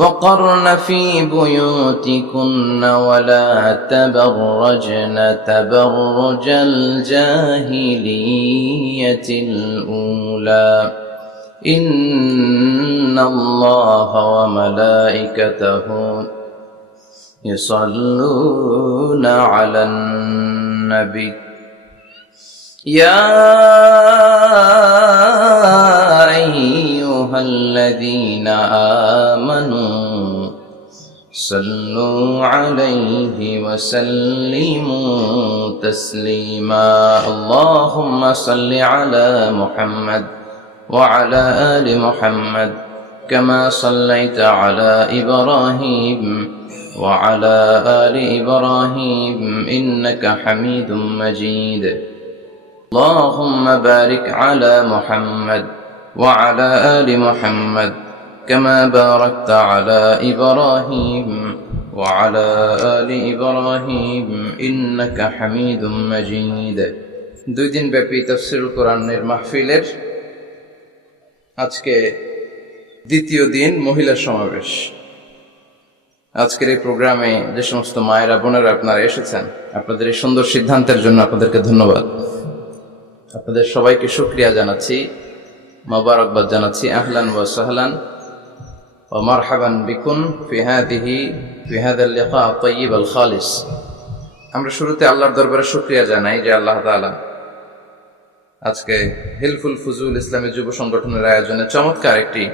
وقرن في بيوتكن ولا تبرجن تبرج الجاهلية الأولى إن الله وملائكته يصلون على النبي يا أيها الذين آمنوا صلوا عليه وسلموا تسليما اللهم صل على محمد وعلى آل محمد كما صليت على إبراهيم وعلى آل إبراهيم إنك حميد مجيد اللهم بارك على محمد وعلى آل محمد كما باركت على إبراهيم وعلى آل إبراهيم إنك حميد مجيد দুই দিন ব্যাপী তাফসীরুল কোরআনের মাহফিলের আজকে দ্বিতীয় দিন মহিলা সমাবেশ। আজকের এই প্রোগ্রামে যে সমস্ত মায়েরা বোনেরা আপনারা এসেছেন, আপনাদের এই সুন্দর সিদ্ধান্তের জন্য আপনাদেরকে ধন্যবাদ। আপনাদের সবাইকে শুকরিয়া জানাচ্ছি, মোবারকবাদ জানাচ্ছি। আহলান ওয়া সাহলান ওয়া মারহাবান বিকুম ফি হাদাল লিকা আত-তাইয়িব আল খালিস। আমরা শুরুতে আল্লাহর দরবারে শুকরিয়া জানাই যে আল্লাহ তাআলা আজকে হিলফুল ফুজুল ইসলামী যুব সংগঠনের আয়োজনে চমৎকার একটি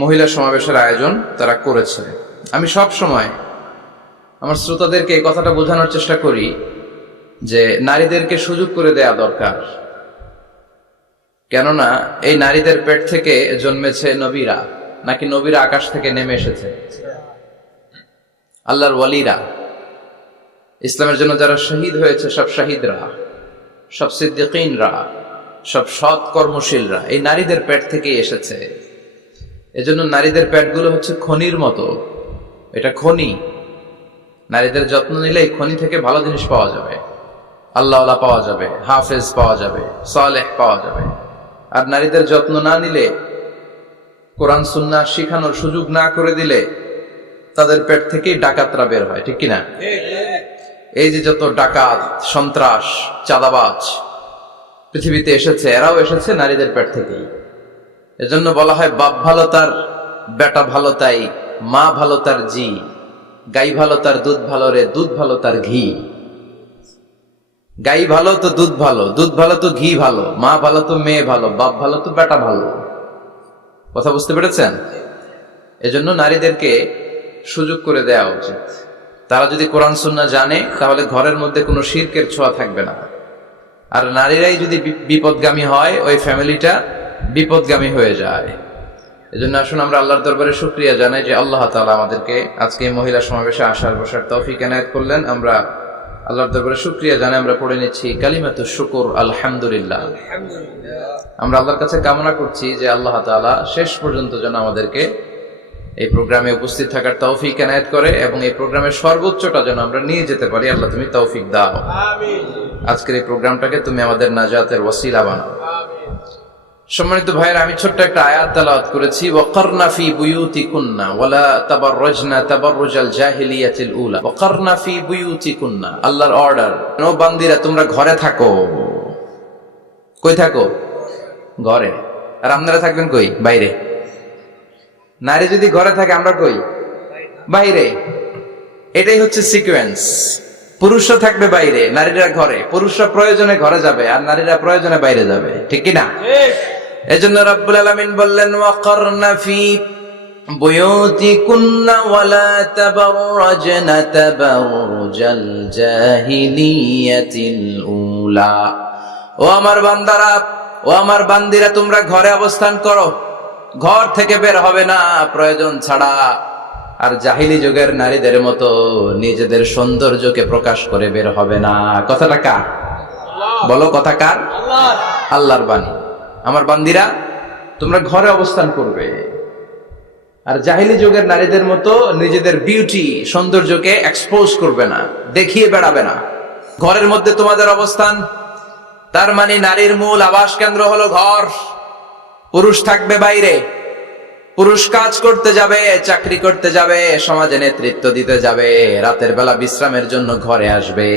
মহিলা সমাবেশের আয়োজন তারা করেছে। আমি সব সময় আমার শ্রোতাদেরকে এই কথাটা বোঝানোর চেষ্টা করি যে নারীদেরকে সুযোগ করে দেয়া দরকার, কেননা এই নারীদের পেট থেকে জন্মেছে নবীরা, নাকি নবীরা আকাশ থেকে নেমে এসেছে? আল্লাহর ওয়ালিরা, ইসলামের জন্য যারা শহীদ হয়েছে, সব শহীদরা, সব সিদ্দিকীনরা, সব সৎ কর্মশীলরা এই নারীদের পেট থেকেই এসেছে। এজন্য নারীদের পেটগুলো হচ্ছে খনির মতো, এটা খনি। নারীদের যত্ন নিলে এই খনি থেকে ভালো জিনিস পাওয়া যাবে, আল্লাহওয়ালা পাওয়া যাবে, হাফেজ পাওয়া যাবে, সালেহ পাওয়া যাবে। আর নারীদের যত্ন না নিলে, কোরআন সুন্নাহ শিখানোর সুযোগ না করে দিলে তাদের পেট থেকেই ডাকাতরা বের হয়, ঠিক কিনা? এই যে যত ডাকাত, সন্ত্রাস, চাঁদাবাজ পৃথিবীতে এসেছে, এরাও এসেছে নারীদের পেট থেকেই। এজন্য বলা হয় বাপ ভালো তার বেটা ভালো তাই, মা ভালো তার জি, গাই ভালো তার দুধ ভালো রে, দুধ ভালো তার ঘি। গাই ভালো তো দুধ ভালো, দুধ ভালো তো ঘি ভালো, মা ভালো তো মেয়ে ভালো, বাপ ভালো তো বেটা ভালো। কথা বুঝতে পেরেছেন? এজন্য নারীদেরকে সুযোগ করে দেওয়া উচিত। তারা যদি কোরআন সুন্নাহ জানে তাহলে ঘরের মধ্যে কোনো শিরকের ছোঁয়া থাকবে না। আর নারীরাই যদি বিপদগামী হয়, ওই ফ্যামিলিটা বিপদগামী হয়ে যায়। এজন্য আসুন আমরা আল্লাহর দরবারে শুকরিয়া জানাই যে আল্লাহ তাআলা আমাদেরকে আজকে এই মহিলা সমাবেশে আসার বসার তৌফিক এনায়েত করলেন। আমরা আল্লাহর দরবারে শুকরিয়া জানাই, আমরা পড়ে নিচ্ছি কালিমাতুশ শুকর আলহামদুলিল্লাহ। আমরা আল্লাহর কাছে কামনা করছি যে আল্লাহ তাআলা শেষ পর্যন্ত যেন আমাদেরকে এই প্রোগ্রামে উপস্থিত থাকার তৌফিক এনায়েত করে এবং এই প্রোগ্রামের সর্বোচ্চটা যেন আমরা নিয়ে যেতে পারি। আল্লাহ তুমি তৌফিক দাও। আমিন। আজকের এই প্রোগ্রামটাকে তুমি আমাদের নাজাতের ওসিলা বানাও। আমিন। সম্মানিত ভাইরা, আমি ছোট্ট একটা আয়াত তেলাওয়াত করেছি, ওয়াকারনা ফি বুয়ুতিকুন্না ওয়ালা তাবাররাজনা তাবাররুজাল জাহিলিয়াতিল উলা। ওয়াকারনা ফি বুয়ুতিকুন্না, আল্লাহর অর্ডার, ও বান্দিরা তোমরা ঘরে থাকো। কই থাকো? ঘরে। আর আপনারা থাকবেন কই? বাইরে। নারী যদি ঘরে থাকে, আমরা কই? বাইরে। এটাই হচ্ছে সিকোয়েন্স। পুরুষরা থাকবে বাইরে, নারীরা ঘরে। পুরুষরা প্রয়োজনে ঘরে যাবে আর নারীরা প্রয়োজনে বাইরে যাবে, ঠিক কিনা? এজন্য রাব্বুল আলামিন বললেন ওয়াকারনা ফি বুয়ুতিকুন্না ওয়ালা তাবাররাজনা তাবাররুজাল জাহিলিয়াতিল উলা। ও আমার বান্দারা, ও আমার বান্দিরা, তোমরা ঘরে অবস্থান করো, ঘর থেকে বের হবে না প্রয়োজন ছাড়া। আর জাহিলি যুগের নারীদের মতো নিজেদের সৌন্দর্যকে প্রকাশ করে বের হবে না। কথাটা কার? বলো, কথা কার? আল্লাহর বাণী। আমার বান্দিরা, তোমরা ঘরে অবস্থান করবে আর জাহিলি যুগের নারীদের মতো নিজেদের বিউটি, সৌন্দর্যকে এক্সপোজ করবে না, দেখিয়ে বেড়াবে না। ঘরের মধ্যে তোমাদের অবস্থান, তার মানে নারীর মূল আবাস কেন্দ্র হলো ঘর। পুরুষ থাকবে বাইরে, পুরুষ কাজ করতে যাবে, চাকরি করতে যাবে, সমাজে নেতৃত্ব দিতে যাবে, রাতের বেলা বিশ্রামের জন্য ঘরে আসবে।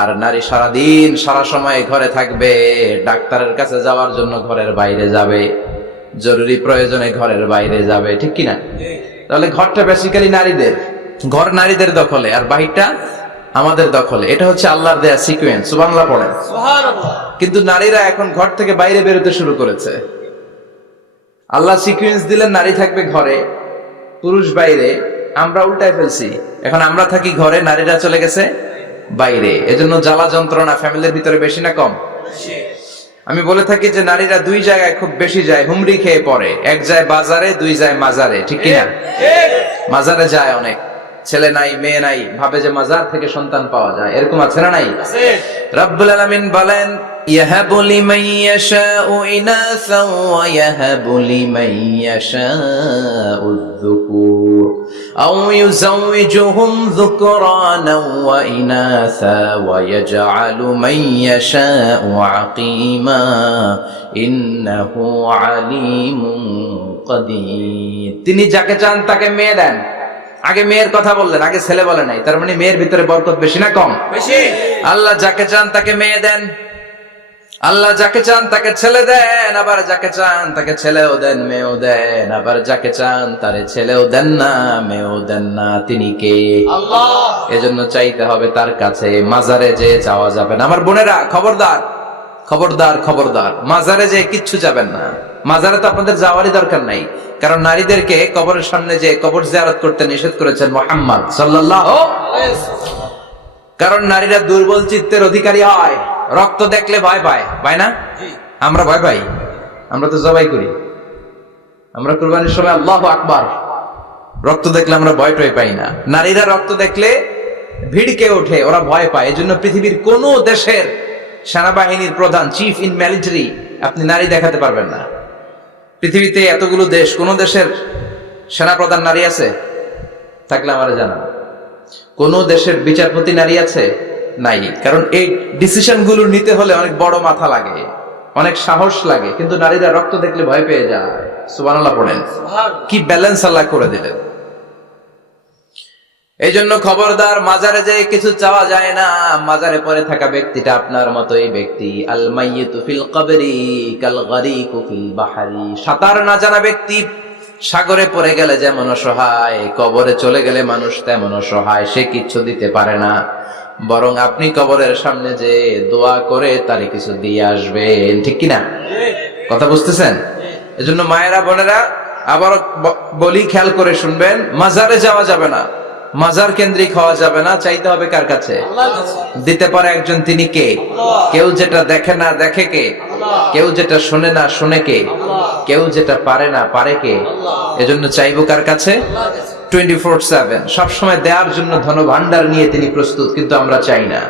আর নারী সারাদিন সারা সময় ঘরে থাকবে, ডাক্তারের কাছে যাওয়ার জন্য ঘরের বাইরে যাবে, জরুরি প্রয়োজনে ঘরের বাইরে যাবে, ঠিক কিনা? তাহলে ঘরটা বেসিক্যালি নারীদের, ঘর নারীদের দখলে আর বাহিরটা আমাদের দখলে। এটা হচ্ছে আল্লাহর দেয়া সিকোয়েন্স। সুবহানাল্লাহ পড়েন। কিন্তু নারীরা এখন ঘর থেকে বাইরে বেরোতে শুরু করেছে। আল্লাহ সিকোয়েন্স দিলেন নারী থাকবে ঘরে, পুরুষ বাইরে। আমরা উল্টায় ফেলছি, এখন আমরা থাকি ঘরে, নারীরা চলে গেছে বাইরে। এজন্য জ্বালা যন্ত্রণা ফ্যামিলির ভিতরে বেশি না কম? আমি বলে থাকি যে নারীরা দুই জায়গায় খুব বেশি যায়, হুমড়ি খেয়ে পড়ে। এক যায় বাজারে, দুই যায় মাজারে, ঠিক কিনা? মাজারে যায় অনেক, ছেলে নাই মেয়ে নাই, ভাবে যে মাজার থেকে সন্তান পাওয়া যায়। এরকম আছে না নাই? রব্বুল আলামিন বলেন, ইয়াহাবু লিমান ইয়াশাউ ইনাসা ওয়া ইয়াহাবু লিমান ইয়াশাউ যুকুর আও ইউযাওয়িজুহুম যুকরানা ওয়া ইনাসা ওয়া ইয়াজআলু মান ইয়াশাউ আকীমা ইন্নাহু আলীমুন কাদির। তিনি যাকে চান তাকে মেয়ে দেন। আগে মেয়ের কথা বললেন, আগে ছেলে বলে নাই। তার মানে মেয়ের ভিতরে বরকত বেশি না কম? বেশি। আল্লাহ যাকে চান তাকে মেয়ে দেন, আল্লাহ যাকে চান তাকে ছেলে দেন, আবার যাকে চান তাকে ছেলেও দেন মেয়েও দেন, আবার যাকে চান তারে ছেলেও দেন না মেয়েও দেন না। তিনি কে? আল্লাহ। এজন্য চাইতে হবে তার কাছে, মাজারে যে চাওয়া যাবে না। আমার বোনেরা খবরদার, খবরদার, খবরদার, মাজারে যে কিচ্ছু যাবেন না। মাজারে তো আপনাদের যাওয়ারই দরকার নাই, কারণ নারীদেরকে কবরের সামনে যে কবর জিয়ারত করতে নিষেধ করেছেন মুহাম্মদ সাল্লাল্লাহু আলাইহি ওয়াসাল্লাম। কারণ নারীরা দুর্বল চিত্তের অধিকারী হয়, রক্ত দেখলে ভয় পায়, পায় না? আমরা ভয় পাই, আমরা তো জবাই করি, আমরা কুরবানির সময় আল্লাহু আকবার, রক্ত দেখলে আমরা ভয় টয় পাই না। নারীরা রক্ত দেখলে ভিড়কে ওঠে, ওরা ভয় পায়। এজন্য পৃথিবীর কোন দেশের সেনাবাহিনীর প্রধান, চিফ ইন মিলিটারি, আপনি নারী দেখাতে পারবেন না। পৃথিবীতে এতগুলো দেশ, কোন দেশের সেনাপ্রধান নারী আছে? থাকলে আমারে জানান। কোন দেশের বিচারপতি নারী আছে? নাই। কারণ এই ডিসিশন গুলো নিতে হলে অনেক বড় মাথা লাগে, অনেক সাহস লাগে। কিন্তু নারীরা রক্ত দেখলে ভয় পেয়ে যায়। সুবহানাল্লাহ পড়েন। কি ব্যালেন্স আল্লাহ করে দিলেন। এই জন্য খবরদার, মাজারে যে কিছু চাওয়া যায় না। মাজারে পড়ে থাকা ব্যক্তিটা আপনার মতোই ব্যক্তি। আল মাইয়িতু ফিল কবরি কাল গারিকু ফিল বাহরি। সাঁতার না জানা ব্যক্তি সাগরে পড়ে গেলে যেমন অসহায়, কবরে চলে গেলে মানুষ তেমন অসহায়। সে কিচ্ছু দিতে পারে না, বরং আপনি কবরের সামনে যে দোয়া করে তারে কিছু দিয়ে আসবেন, ঠিক কিনা? কথা বুঝতেছেন? এজন্য মায়েরা বোনেরা আবার বলি, খেয়াল করে শুনবেন, মাজারে যাওয়া যাবে না, মাজার কেন্দ্রিক হওয়া যাবে না। চাইতে হবে কার কাছে? দিতে পারে একজন, তিনি কে? কেউ যেটা দেখে না দেখে কে? কেউ যেটা শোনে না শোনে কে? কেউ যেটা পারে না পারে কে? এজন্য চাইবো কার কাছে? 24/7 সবসময় দেওয়ার জন্য ধন ভান্ডার নিয়ে তিনি প্রস্তুত, কিন্তু আমরা চাই না।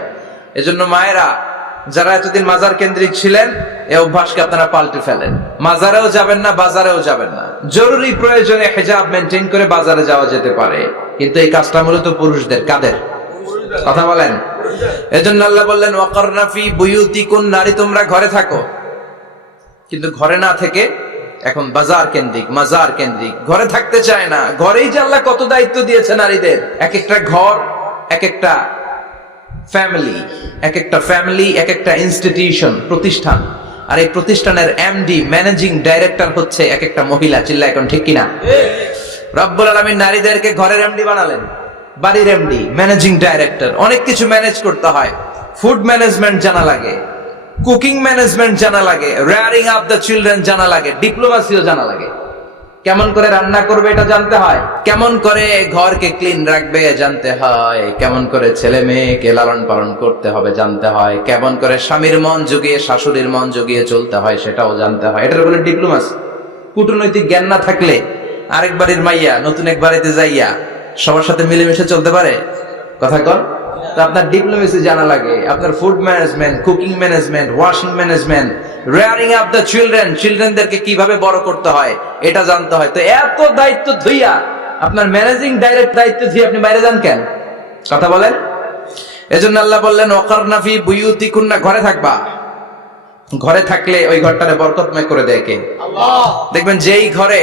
এজন্য মায়েরা যারা এতদিন মাজার কেন্দ্রিক ছিলেন, এই অভ্যাসকে আপনারা পাল্টে ফেলেন। মাজারেও যাবেন না, বাজারেও যাবেন না। জরুরি প্রয়োজনে হিজাব মেনটেন করে বাজারে যাওয়া যেতে পারে, কিন্তু এই কাজটা মূলত পুরুষদের। কাদের কথা বলেন? এজন্য আল্লাহ বললেন, ওয়াকারনা ফি বুয়ুতিকুন, নারী তোমরা ঘরে থাকো। কিন্তু ঘরে না থেকে এখন বাজার কেন্দ্রিক, মাজার কেন্দ্রিক, ঘরে থাকতে চায় না। ঘরেই যে আল্লাহ কত দায়িত্ব দিয়েছে নারীদের। এক একটা ঘর এক একটা ফ্যামিলি, এক একটা ফ্যামিলি এক একটা ইনস্টিটিউশন, প্রতিষ্ঠান। আর এই প্রতিষ্ঠানের এমডি, ম্যানেজিং ডাইরেক্টর হচ্ছে এক একটা মহিলা। চিল্লা এখন ঠিক কিনা? রব্বুল আলামিন নারীদেরকে ঘরের এমডি বানালেন, বাড়ির এমডি, ম্যানেজিং ডাইরেক্টর। অনেক কিছু ম্যানেজ করতে হয়। ফুড ম্যানেজমেন্ট জানা লাগে, কুকিং ম্যানেজমেন্ট জানা লাগে, রেয়ারিং আপ দ্য চিলড্রেন জানা লাগে, ডিপ্লোমাসিও জানা লাগে। কেমন করে রান্না করবে এটা জানতে হয়, কেমন করে ঘরকে ক্লিন রাখবে জানতে হয়, কেমন করে ছেলে মেয়েকে লালন পালন করতে হবে জানতে হয়, কেমন করে স্বামীর মন জুগিয়ে শাশুড়ির মন জুগিয়ে চলতে হয় সেটাও জানতে হয়। এটার বলে ডিপ্লোমাসি। কূটনৈতিক জ্ঞান না থাকলে আরেক বাড়ির মাইয়া নতুন এক বাড়িতে যাইয়া সবার সাথে মিলেমিশে চলতে পারে? কথা কর। তো আপনার ডিপ্লোমেসি জানা লাগে, আপনার food management, cooking management, washing management, rearing up the children, চিলড্রেনদেরকে কিভাবে বড় করতে হয় এটা জানতে হয়। তো এত দায়িত্ব ধুইয়া আপনার ম্যানেজিং ডাইরেক্ট দায়িত্ব দিয়ে আপনি বাইরে যান কেন? কথা বলেন। এজন্য আল্লাহ বললেন, ওয়াকারনা ফি বুয়ুতিকুন্না, ঘরে থাকবা। ঘরে থাকলে ওই ঘরটারে বরকতময় করে দেয় কে? আল্লাহ। দেখবেন যেই ঘরে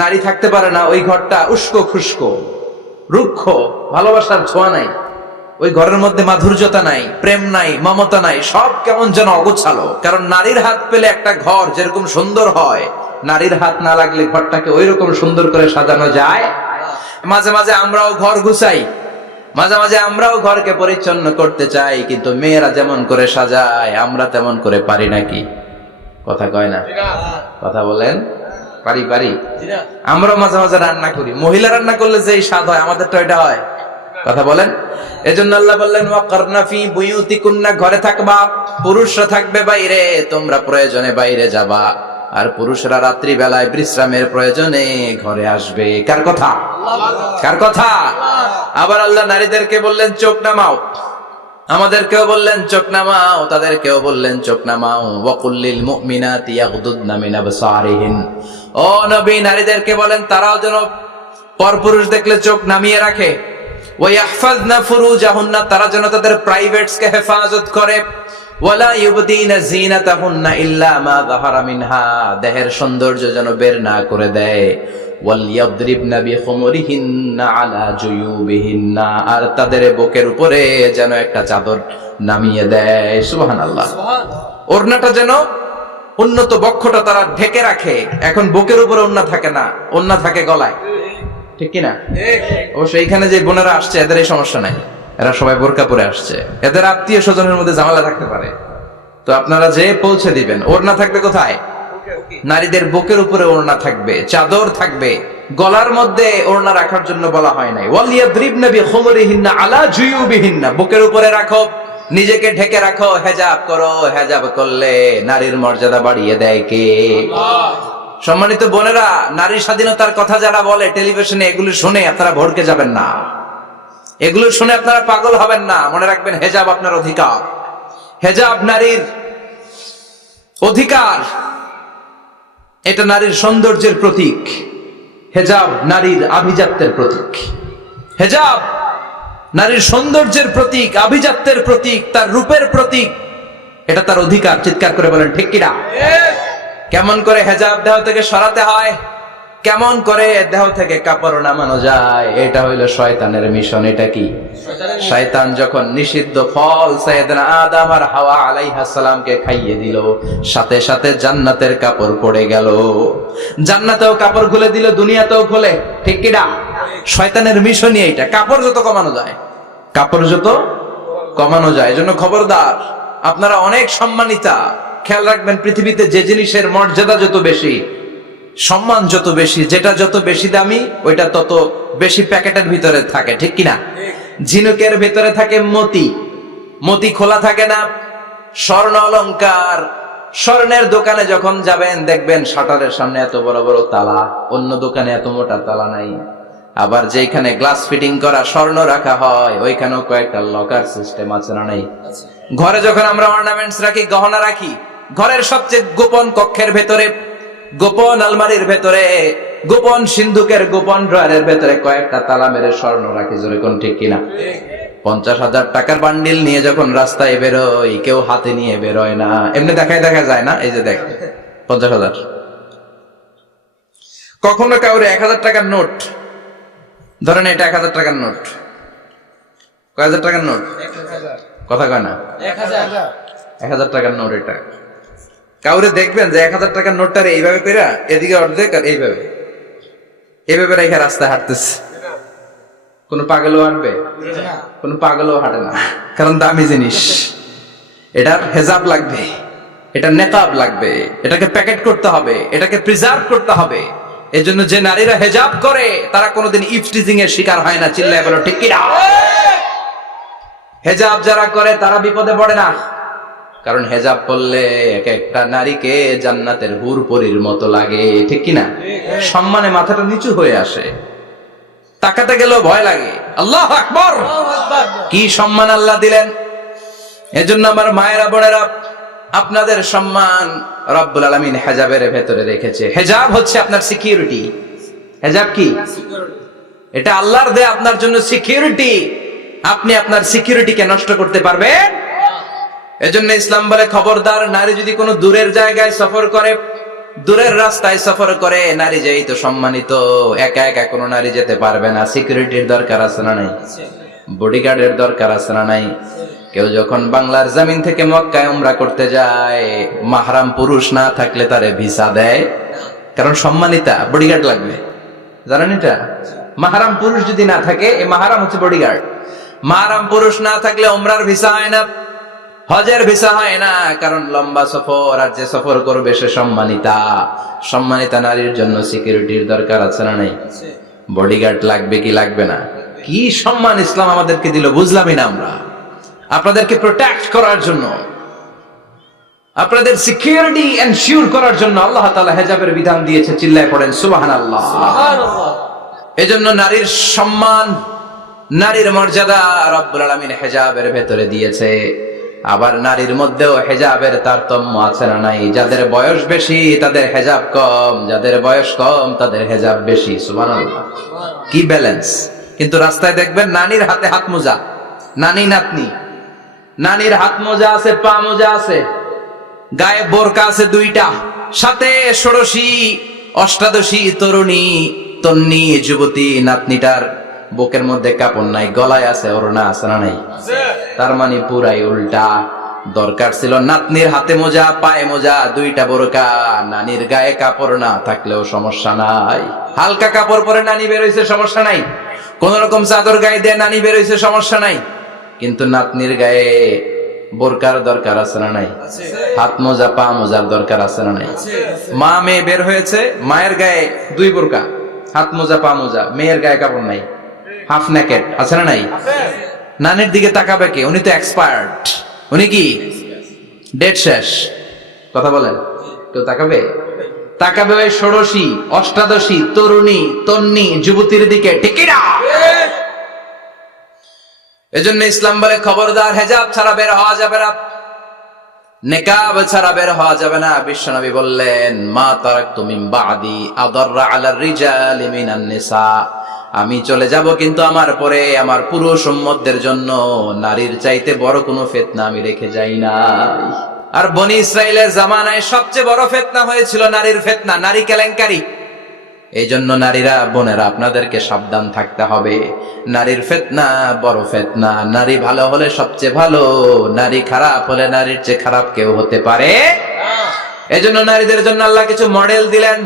নারী থাকতে পারে না, ওই ঘরটা উস্কো খুস্কো, রুক্ষ, ভালোবাসার ছোঁয়া নাই, ওই ঘরের মধ্যে মাধুর্যতা নাই, প্রেম নাই, মমতা নাই, সব কেমন যেন অগোছালো। কারণ নারীর হাত পেলে একটা ঘর যেরকম সুন্দর হয়, নারীর হাত না লাগলে ঘরটাকে ওই রকম সুন্দর করে সাজানো যায়। মাঝে মাঝে আমরাও ঘর গুছাই, মাঝে মাঝে আমরাও ঘরকে পরিচ্ছন্ন করতে চাই, কিন্তু মেয়েরা যেমন করে সাজায় আমরা তেমন করে পারি নাকি? কথা কয় না? কথা বলেন, পারি? আমরাও মাঝে মাঝে রান্না করি, মহিলা রান্না করলে যেই স্বাদ হয় আমাদের তো এটা হয়। কথা বলেন। এজন্য আল্লাহ বললেন ওয়াকারনা ফি বুয়ুতিকুন্না, ঘরে থাকবা, পুরুষরা থাকবে বাইরে, তোমরা প্রয়োজনে বাইরে যাবা, আর পুরুষরা রাত্রি বেলায় বিশ্রামের প্রয়োজনে ঘরে আসবে। কার কথা? কার কথা? আবার আল্লাহ নারীদেরকে বললেন চোখ নামাও, আমাদেরকেও বললেন চোখ নামাও, তাদেরকেও বললেন চোখ নামাও। ওয়াকুল্লিল মুমিনাতি ইয়াগদুদনা মিন আবসারিহিন, ও নবী নারীদেরকে বলেন তারাও যেন পরপুরুষ দেখলে চোখ নামিয়ে রাখে। ওয়াহফাজনা ফুরুজাহুন্না, তারা যেন তাদের প্রাইভেটস কে হেফাজত করে। ওয়ালা ইউবদিনা যিনাতাহুন্না ইল্লা মা যাহারা মিনহা, দেহের সৌন্দর্য যেন বের না করে দেয়। ওয়ালিয়াদরিবনা বিখুমুরিহিন্না আলা জুয়ুবিহিন্না, আর তাদের বুকের উপরে যেন একটা চাদর নামিয়ে দেয়। সুবহানাল্লাহ। ওড়নাটা যেন, উন্নত বক্ষটা তারা ঢেকে রাখে। এখন বুকের উপরে ওড়না থাকে না, ওড়না থাকে গলায়, ঠিক কিনা? অবশ্য এইখানে যে বোনেরা আসছে এদের এই সমস্যা নাই, এরা সবাই বোরকা পরে আসছে, এদের আত্মীয় স্বজনের মধ্যে ঝামেলা থাকতে পারে, তো আপনারা যে পৌঁছে দিবেন। ওড়না থাকবে কোথায়? নারীদের বুকের উপরে ওড়না থাকবে, চাদর থাকবে, গলার মধ্যে ওড়না রাখার জন্য বলা হয় নাই। ওয়ালিয়াদরিবনা বিখুমুরিহিন্না আলা জুয়ুবিহিন্না, বুকের উপরে রাখো, নিজেকে ঢেকে রাখো, হেজাব করো। হেজাব করলে নারীর মর্যাদা বাড়িয়ে দেয় কে? সম্মানিত বোনেরা, নারী স্বাধীনতার কথা যারা বলে টেলিভিশনে, এগুলো শুনে আপনারা ভড়কে যাবেন না, এগুলো শুনে আপনারা পাগল হবেন না। মনে রাখবেন হেজাব আপনার অধিকার, হেজাব নারীর অধিকার, এটা নারীর সৌন্দর্যের প্রতীক, হেজাব নারীর আভিজাত্যের প্রতীক, হেজাব নারীর সৌন্দর্যের প্রতীক, আভিজাত্যের প্রতীক, তার রূপের প্রতীক, এটা তার অধিকার। চিৎকার করে বলেন ঠিক কিনা? কেমন করে হেজাব দেহ থেকে সরাতে হয়, কেমন করে দেহ থেকে কাপড় নামানো যায়, এটা হইল শয়তানের মিশন। এটা কি? শয়তান যখন নিষিদ্ধ ফল সাইয়েদনা আদম আর হাওয়া আলাইহিস সালামকে খাইয়ে দিল, সাথে সাথে জান্নাতের কাপড় পড়ে গেল, জান্নাতেও কাপড় খুলে দিল, দুনিয়াতেও খুলে, ঠিক কিনা? শয়তানের মিশনই এইটা, কাপড় যত কমানো যায়, কাপড় যত কমানো যায়। এজন্য খবরদার, আপনারা অনেক সম্মানিতা, খেয়াল রাখবেন পৃথিবীতে যে জিনিসের মর্যাদা যত বেশি, সম্মান যত বেশি, যেটা যত বেশি দামি, ওইটা তত বেশি প্যাকেটের ভিতরে থাকে, ঠিক কিনা? ঝিনুকের ভিতরে থাকে মতি, মতি খোলা থাকে না। স্বর্ণ অলংকার, স্বর্ণের দোকানে যখন যাবেন দেখবেন শাটারের সামনে এত বড় বড় তালা, অন্য দোকানে এত মোটা তালা নাই। আবার যেখানে গ্লাস ফিটিং করা স্বর্ণ রাখা হয় ওইখানেও কয়েকটা লকার সিস্টেম আছে না নাই? ঘরে যখন আমরা অর্নামেন্টস রাখি, গহনা রাখি, ঘরের সবচেয়ে গোপন কক্ষের ভেতরে, গোপন আলমারির ভেতরে, গোপন সিন্ধুকের গোপন ড্রয়ারের ভেতরে কয়েকটা তালা মেরে স্বর্ণ রাখি। জোরে কোন ঠিক কিনা? 50,000 টাকার বান্ডিল নিয়ে যখন রাস্তায় বেরোই, কেউ হাতে নিয়ে বেরোয় না, এমনি দেখা যায় না। এই যে দেখ 50,000, কখনো কাউরে 1,000 টাকার নোট ধরেন, এটা 1,000 টাকার নোট, কয় হাজার টাকার নোট? কথা কয় না? 1,000 টাকার নোট। এটা কাউরে দেখবেন যে 1,000 টাকার নোটটারে এইভাবে পেরা, এদিকে অর্ধেক আর এইভাবে রেখে রাস্তায় হাঁটতেছে, কোন পাগলও হাঁটবে? কোন পাগলও হাঁটে না, কারণ দামি জিনিস, এটার হেজাব লাগবে, এটা নেকাব লাগবে, এটাকে প্যাকেট করতে হবে, এটাকে প্রিজার্ভ করতে হবে। এজন্য যে নারীরা হেজাব করে তারা কোনোদিন ইফটিজিং এর শিকার হয় না। চিল্লায় বলো ঠিক কিনা? হেজাব যারা করে তারা বিপদে পড়ে না, কারণ হেজাব করলে এক একটা নারীকে জান্নাতের হুর পরীর মতো লাগে, ঠিক কিনা? সম্মানে মাথাটা নিচু হয়ে আসে, তাকাতে গেলেও ভয় লাগে। আল্লাহু আকবার, কি সম্মান আল্লাহ দিলেন! এজন্য আমার মায়েরা বোনেরা, আপনাদের সম্মান রব্বুল আলামিন হেজাবের ভেতরে রেখেছে। হেজাব হচ্ছে আপনার সিকিউরিটি। হেজাব কি? এটা আল্লাহর দেয়া আপনার জন্য সিকিউরিটি। আপনি আপনার সিকিউরিটিকে নষ্ট করতে পারবেন? এজন্য ইসলাম বলে খবরদার, নারী যদি কোনো দূরের জায়গায় সফর করে, দূরের রাস্তায় সফর করে নারী যেই তো সম্মানিত, একা একা কোনো নারী যেতে পারবে না, সিকিউরিটির দরকার আছে না নাই? বডিগার্ডের দরকার আছে না নাই? কেউ যখন বাংলার জমিন থেকে মক্কায় উমরা করতে যায়, মাহরাম পুরুষ না থাকলে তারে ভিসা দেয়, কারণ সম্মানিতা, বডিগার্ড লাগবে। জানেন এটা? মাহরাম পুরুষ যদি না থাকে, এই মাহরাম হচ্ছে বডিগার্ড। মাহরাম পুরুষ না থাকলে উমরার ভিসা হয় না, হজের ভিসা হয় না, কারণ লম্বা সফর, আর যে সফর করবে সে সম্মানিতা। সম্মানিতা নারীর জন্য সিকিউরিটির দরকার আছে না নাই? বডিগার্ড লাগবে কি লাগবে না? কি সম্মান ইসলাম আমাদেরকে দিল বুঝলামই না আমরা। আপনাদেরকে প্রোটেক্ট করার জন্য, আপনাদের সিকিউরিটি এনশিওর করার জন্য আল্লাহ তাআলা হিজাবের বিধান দিয়েছে। চিল্লায় পড়েন সুবহানাল্লাহ। এজন্য নারীর সম্মান, নারীর মর্যাদা রব্বুল আলামিন হিজাবের ভেতরে দিয়েছে। আবার নারীর মধ্যেও হিজাবের তারতম্য আছে না নাই? যাদের বয়স বেশি তাদের হিজাব কম, যাদের বয়স কম তাদের হিজাব বেশি। সুবহানাল্লাহ, কি ব্যালেন্স! কিন্তু রাস্তায় দেখবেন নানির হাতে হাত মোজা, নানি নাতনি, নানির হাত মোজা আছে, পা মোজা আছে, গায়ে বোরকা আছে দুইটা, সাথে ষোড়শী অষ্টাদশী তরুণী তন্নি যুবতী নাতনিটার বুকের মধ্যে কাপড় নাই, গলায় আছে ওড়না, আছে না নাই? তার মানে পুরাই উল্টা। দরকার ছিল নাতনির হাতে মোজা, পায়ে মোজা, দুইটা বোরকা। নানির গায়ে কাপড় না থাকলেও সমস্যা নাই, হালকা কাপড় পরে নানি বেরোইছে সমস্যা নাই, কোন রকম চাদর গায়ে দিয়ে নানি বেরোইছে সমস্যা নাই। কিন্তু নাতনির গায়ে বোরকার দরকার আছে না নাই? হাত মোজা, পা মোজার দরকার আছে না নাই? মা মেয়ে বের হয়েছে, মায়ের গায়ে দুই বোরকা, হাত মোজা, পা মোজা, মেয়ের গায়ে কাপড় নাই, হাফ নেকেড, আছে না নাই? নানির দিকে তাকাবে কে? উনি তো এক্সপার্ট, উনি কি ডেট শেষ। কথা বলেন, কেউ তাকাবে? তাকাবে ওই ষোড়শী অষ্টাদশী তরুণী তন্নি যুবতীর দিকে, ঠিক না? এজন্য ইসলাম বলে খবরদার, হেজাব ছাড়া বের হওয়া যাবে না, নেকাব ছাড়া বের হওয়া যাবে না। বিশ্বনবী বললেন, মা তারাকতু মিন বাদি আদাররা আলার রিজালি মিনান নিসা, আমি চলে যাব কিন্তু আমার পরে আমার পুরুষ উম্মতদের জন্য নারীর চাইতে বড় কোনো ফিতনা আমি রেখে যাই না। আর বনি ইসরাইলের জামানায় সবচেয়ে বড় ফিতনা হয়েছিল নারীর ফিতনা, নারী কেলেঙ্কারি। এই জন্য নারীরা, বোনেরা, আপনাদেরকে সাবধান থাকতে হবে। নারীর ফিতনা বড় ফিতনা। নারী ভালো হলে সবচেয়ে ভালো, নারী খারাপ হলে নারীর চেয়ে খারাপ কেউ হতে পারে। এই জন্য নারীদের জন্য আল্লাহ কিছু মডেল দিলেন,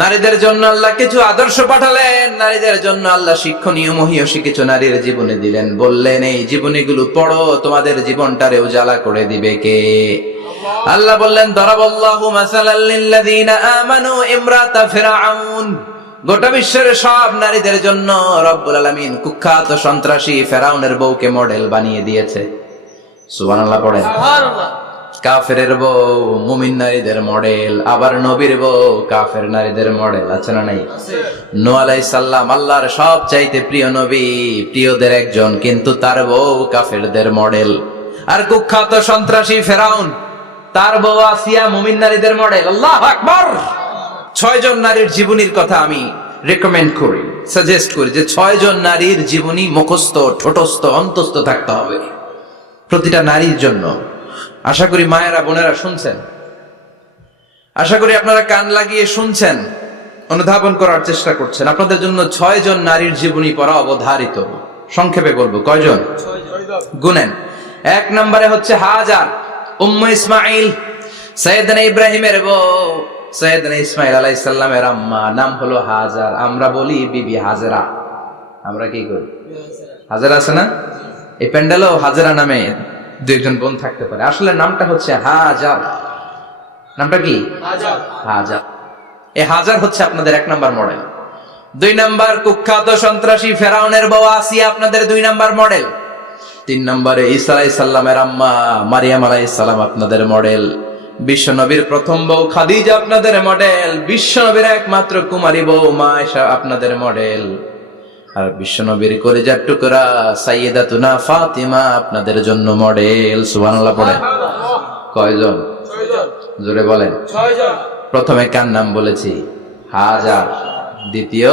নারীদের জন্য আল্লাহ কিছু আদর্শ পাঠালেন, নারীদের জন্য আল্লাহ শিক্ষণীয় মহীয়সী কিছু নারীর জীবনে দিলেন। বললেন, এই জীবনীগুলো পড়ো, তোমাদের জীবনটারে উজালা করে দিবে কে? আল্লাহ বললেন, দারাবাল্লাহু মাসালাল লিল্লাযীনা আমানু ইমরাতা ফিরআউন। গোটা বিশ্বের সব নারীদের জন্য রব্বুল আলামিন কুখ্যাত সন্ত্রাসী ফেরাউনের বউকে মডেল বানিয়ে দিয়েছে। সুবহানাল্লাহ পড়েন। সুবহানাল্লাহ। কাফেরের বউ মুমিন নারীদের মডেল, আবার নবীর বউ কাফের নারীদের মডেল, আছে না নাই? নূহ আলাইহিস সালাম আল্লাহর সবচাইতে প্রিয় নবী, প্রিয়দের একজন, কিন্তু তার বউ কাফেরদের মডেল। আর কুখ্যাত সন্ত্রাসী ফেরাউন, তার বউ আসিয়া মুমিন নারীদের মডেল। আল্লাহু আকবার। 6 জন নারীর জীবনীর কথা আমি রেকমেন্ড করি, সাজেস্ট করি যে 6 জন নারীর জীবনী মুখস্থ, ঠোঁটস্থ, অন্তস্থ থাকতে হবে প্রতিটা নারীর জন্য। আশা করি মায়েরা, বোনেরা শুনছেন, আশা করি আপনারা কান লাগিয়ে শুনছেন, অনুধাবন করার চেষ্টা করছেন। আপনাদের জন্য 6 জন নারীর জীবনী পড়া অবধারিত। সংক্ষেপে বলবো, কয়জন? 6 জন। গুনেন। 1 নম্বরে হচ্ছে হাজার, উম্মে ইসমাইল, সাইয়েদনা ইব্রাহিমের বউ, সাইয়েদনা ইসমাইল আলাইহিস সালামের আম্মা, নাম হলো হাজার। আমরা বলি বিবি হাজেরা। আমরা কি করি? হাজেরা আছে না? এই প্যান্ডেলও হাজেরা নামে 2-1 বোন থাকতে পারে। আসলে নামটা হচ্ছে হাজার। নামটা কি? হাজার। হাজার। এই হাজার হচ্ছে আপনাদের 1 নাম্বার মডেল। 2 নাম্বার কুখ্যাত সন্ত্রাসী ফেরাউনের বউ আসিয়া আপনাদের 2 নাম্বার মডেল। 3 নম্বরে ঈসা আলাইহিস সালামের আম্মা মারিয়াম আলাইহিস সালাম আপনাদের মডেল। বিশ্ব নবীর প্রথম বউ খাদিজা আপনাদের মডেল। বিশ্ব নবীর একমাত্র কুমারী বউ মা আয়েশা আপনাদের মডেল। আর বিশ্ব নবীর কলিজার টুকরা সাইয়্যিদাতুনা ফাতিমা আপনাদের জন্য মডেল। সুবহানাল্লাহ পড়েন। কয়জন? 6 জন। জোরে বলেন। 6 জন। প্রথমে কার নাম বলেছি? হাজার। দ্বিতীয়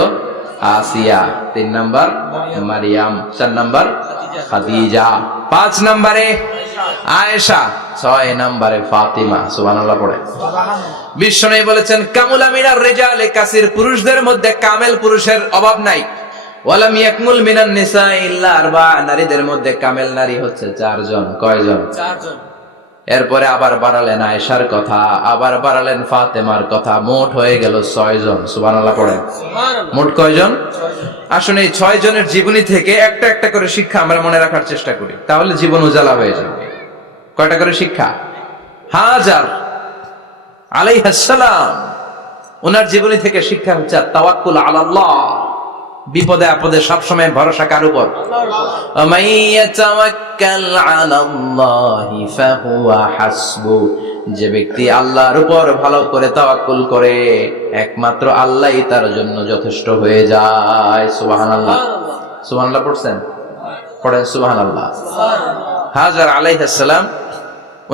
আসিয়া। 3 নাম্বার মারিয়াম। 4 নাম্বার খাদিজা। 5 নম্বরে আয়েশা, 6 নম্বরে ফাতিমা। সুবহানাল্লাহ পড়ে। বিশ্বনবী বলেছেন কামুলা মিনার রিজালে কাসির, পুরুষদের মধ্যে কামেল পুরুষের অভাব নাই। ওয়ালাম ইয়াকমুল মিনান নিসা ইল্লা আরবা, নারীদের মধ্যে কামেল নারী হচ্ছে 4 জন। কয়জন? 4 জন। এরপরে আবার বাড়ালেন আয়েশার কথা, আবার বাড়ালেন ফাতেমার কথা, মোট হয়ে গেল 6 জন। সুবহানাল্লাহ পড়েন। মোট কয়জন? 6 জন। আসলে এই 6 জনের জীবনী থেকে একটা একটা করে শিক্ষা আমরা মনে রাখার চেষ্টা করি, তাহলে জীবন উজালা হয়ে যাবে। কয়টা করে শিক্ষা? হাজার আলাইহিস সালাম, ওনার জীবনী থেকে শিক্ষা হচ্ছে তাওয়াক্কুল আলাল্লাহ, বিপদে আপদে সবসময় ভরসা কার উপর? যে ব্যক্তি আল্লাহর উপর ভালো করে তাওয়াক্কুল করে, একমাত্র আল্লাহই তার জন্য যথেষ্ট হয়ে যায়। সুবহানাল্লাহ। সুবহানাল্লাহ পড়ছেন? পড়েন সুবহানাল্লাহ। হাজার আলাইহিস সালাম,